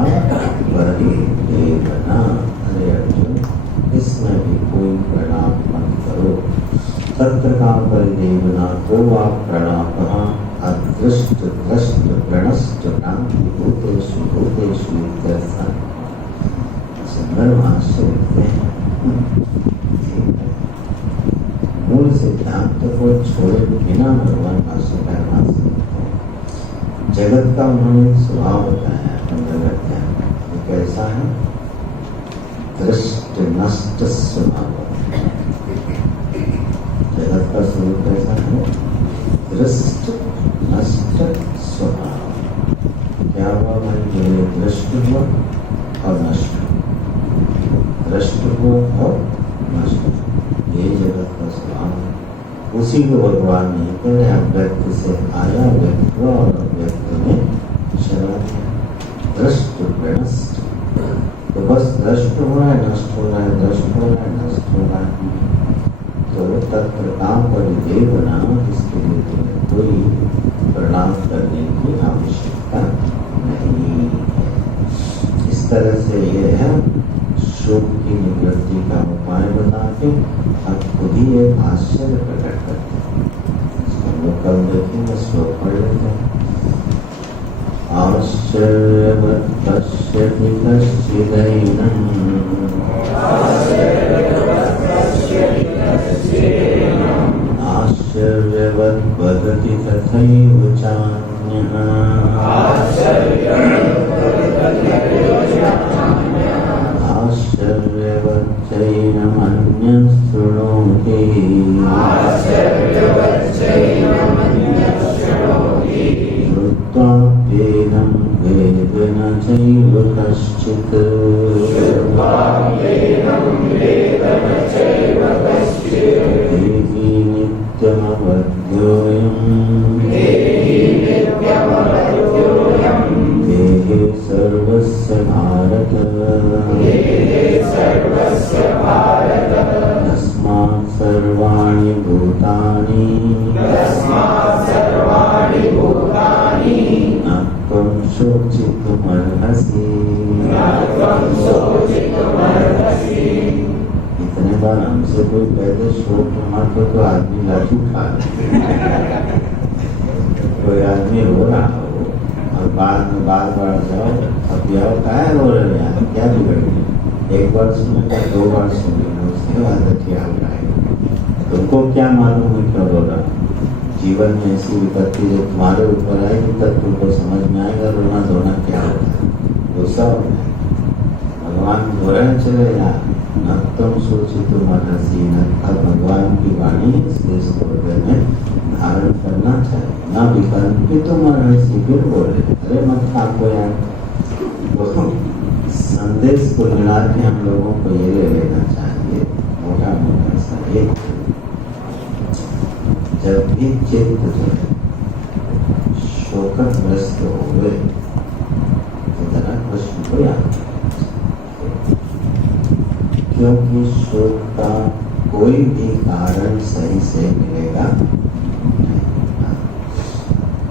परिदेवना। अरे अर्जुन, इसमें भी कोई प्रणाम मत करो। तत्र का परिदेवना को आप प्रणाम अदृष्ट दृष्ट प्रणष्ट भ्रांति भूतेषु भूतेषु दर्शन। सुंदर भाष्य लिखते हैं। मूल सिद्धांत को छोड़े बिना भगवान भाष्यकार भाष्य लिखते हैं। जगत का उन्होंने स्वभाव बताया जगत का ये कैसा है? दृष्ट नष्ट स्वभाव। जगत का स्वरूप कैसा है? दृष्ट नष्ट स्वभाव। क्या हुआ भाई? जो दृष्ट हुआ और नष्ट, दृष्ट हुआ और नष्ट, ये जगत का स्वभाव है। उसी को भगवान ने कह रहे अव्यक्त से आया, व्यक्त हुआ और अव्यक्त में चला गया। दृष्ट प्रणष्ट, तो बस दृष्ट हो रहा है, नष्ट हो रहा है, दृष्ट हो रहा है, नष्ट हो रहा है। तो तत्र का परिदेवना, इसके लिए तुम्हें कोई प्रणाम करने की आवश्यकता नहीं है। इस तरह से ये है शोक की निवृत्ति का उपाय बता के अब खुद ही एक आश्चर्य प्रकट करते हैं। इसको हम लोग कल देखेंगे, श्लोक पढ़ लेते हैं। आश्चर्यवत् पश्यति कश्चिदैनम् आश्चर्यवत् वदति तथैव चान्यः आश्चर्यवत् चैनमन्यः शृणोति श्रुत्वाप्येनं वेद न चैव कश्चित् देहि नित्यमवध्योऽयम् देहे सर्वस्य भारत तस्मात् सर्वाणि भूतानि न त्वं शोचितुमर्हसि। इतने बार हमसे कोई पहले शोक मत हो तो आदमी लाठी खा ले। कोई आदमी रो रहा हो और बाद में बार बार जाओ अब जाओ क्या रो रहे यार, क्या बिगड़ गया? एक बार सुनेगा, दो बार सुनेगा, उसके बाद ख्याल आएगा। तुमको क्या मालूम है क्यों रो रहा? जीवन में ऐसी विपत्ति जब तुम्हारे ऊपर आएगी तब तुमको समझ में आएगा रोना धोना क्या होता है, गुस्सा होता है। भगवान बोल रहे चले यार न तुम सोचित मनसी न, भगवान की वाणी इसलिए इस हृदय में धारण करना चाहिए। न विकल्पित तो मनसी फिर बोले अरे मत आपको यार संदेश को मिला के हम लोगों को ये ले लेना चाहिए मोटा मोटा सा एक। जब भी चित्त जो है शोकग्रस्त हुए तो जरा कृष्ण को याद, क्योंकि शोक का कोई भी कारण सही से मिलेगा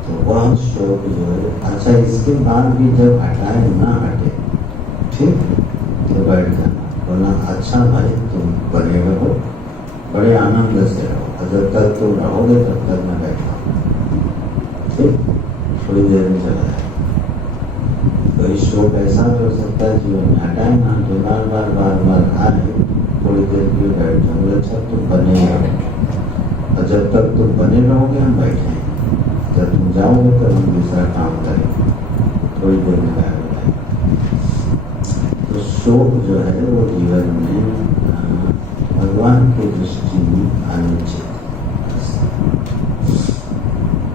तो वह शोक जो है अच्छा इसके बाद भी जब हटाए ना हटे ठीक तो बैठ जाना बोलना अच्छा भाई तुम बने रहो, बड़े आनंद से रहो, जब तक तुम रहोगे तब तक मैं बैठा हूँ ठीक। थोड़ी देर में चला जाए कोई शोक ऐसा भी हो सकता है जीवन में हटाए ना जो बार बार आए थोड़ी देर के लिए बैठ जाओगे अच्छा तुम बने रहो, और जब तक तुम बने रहोगे हम बैठे, जब तुम जाओगे तब हम दूसरा काम करेंगे, थोड़ी देर में गायब हो जाएगा। तो शोक जो है वो जीवन में भगवान की दृष्टि में अनुचित।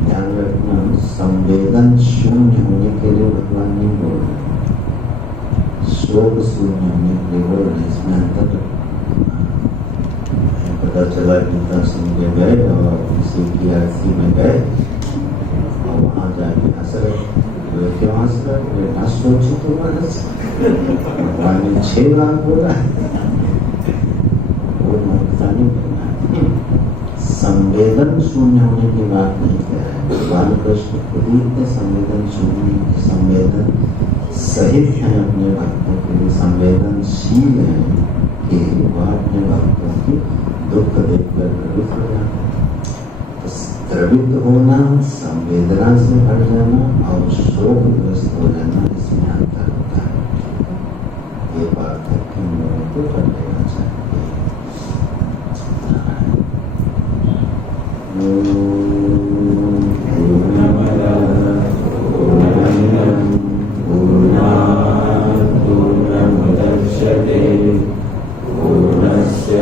ध्यान रखना संवेदन शून्य होने के लिए भगवान नहीं बोल रहे, शोक शून्य होने के लिए बोल रहे। इसमें अंतर पता चला गीता सुन के गए और किसी की अर्थी में गए और वहाँ जाके हंस रहे, क्यों हंस रहे? ना सोची तो भगवान ने 6 बार बोला वो ममता नहीं करना है। संवेदन शून्य होने की बात नहीं कह रहे हैं भगवान कृष्ण, खुद ही के संवेदन शून्य संवेदन सहित है अपने भक्तों के लिए, संवेदनशील है कि वह अपने भक्तों की दुख देखकर द्रवित हो जाता है। तो द्रवित होना, संवेदना से भर जाना और शोकग्रस्त हो जाना इसमें अंतर होता है। ये बात है कि हम लोगों को कर लेना चाहिए। पूर्णमुदच्यते पूर्णस्य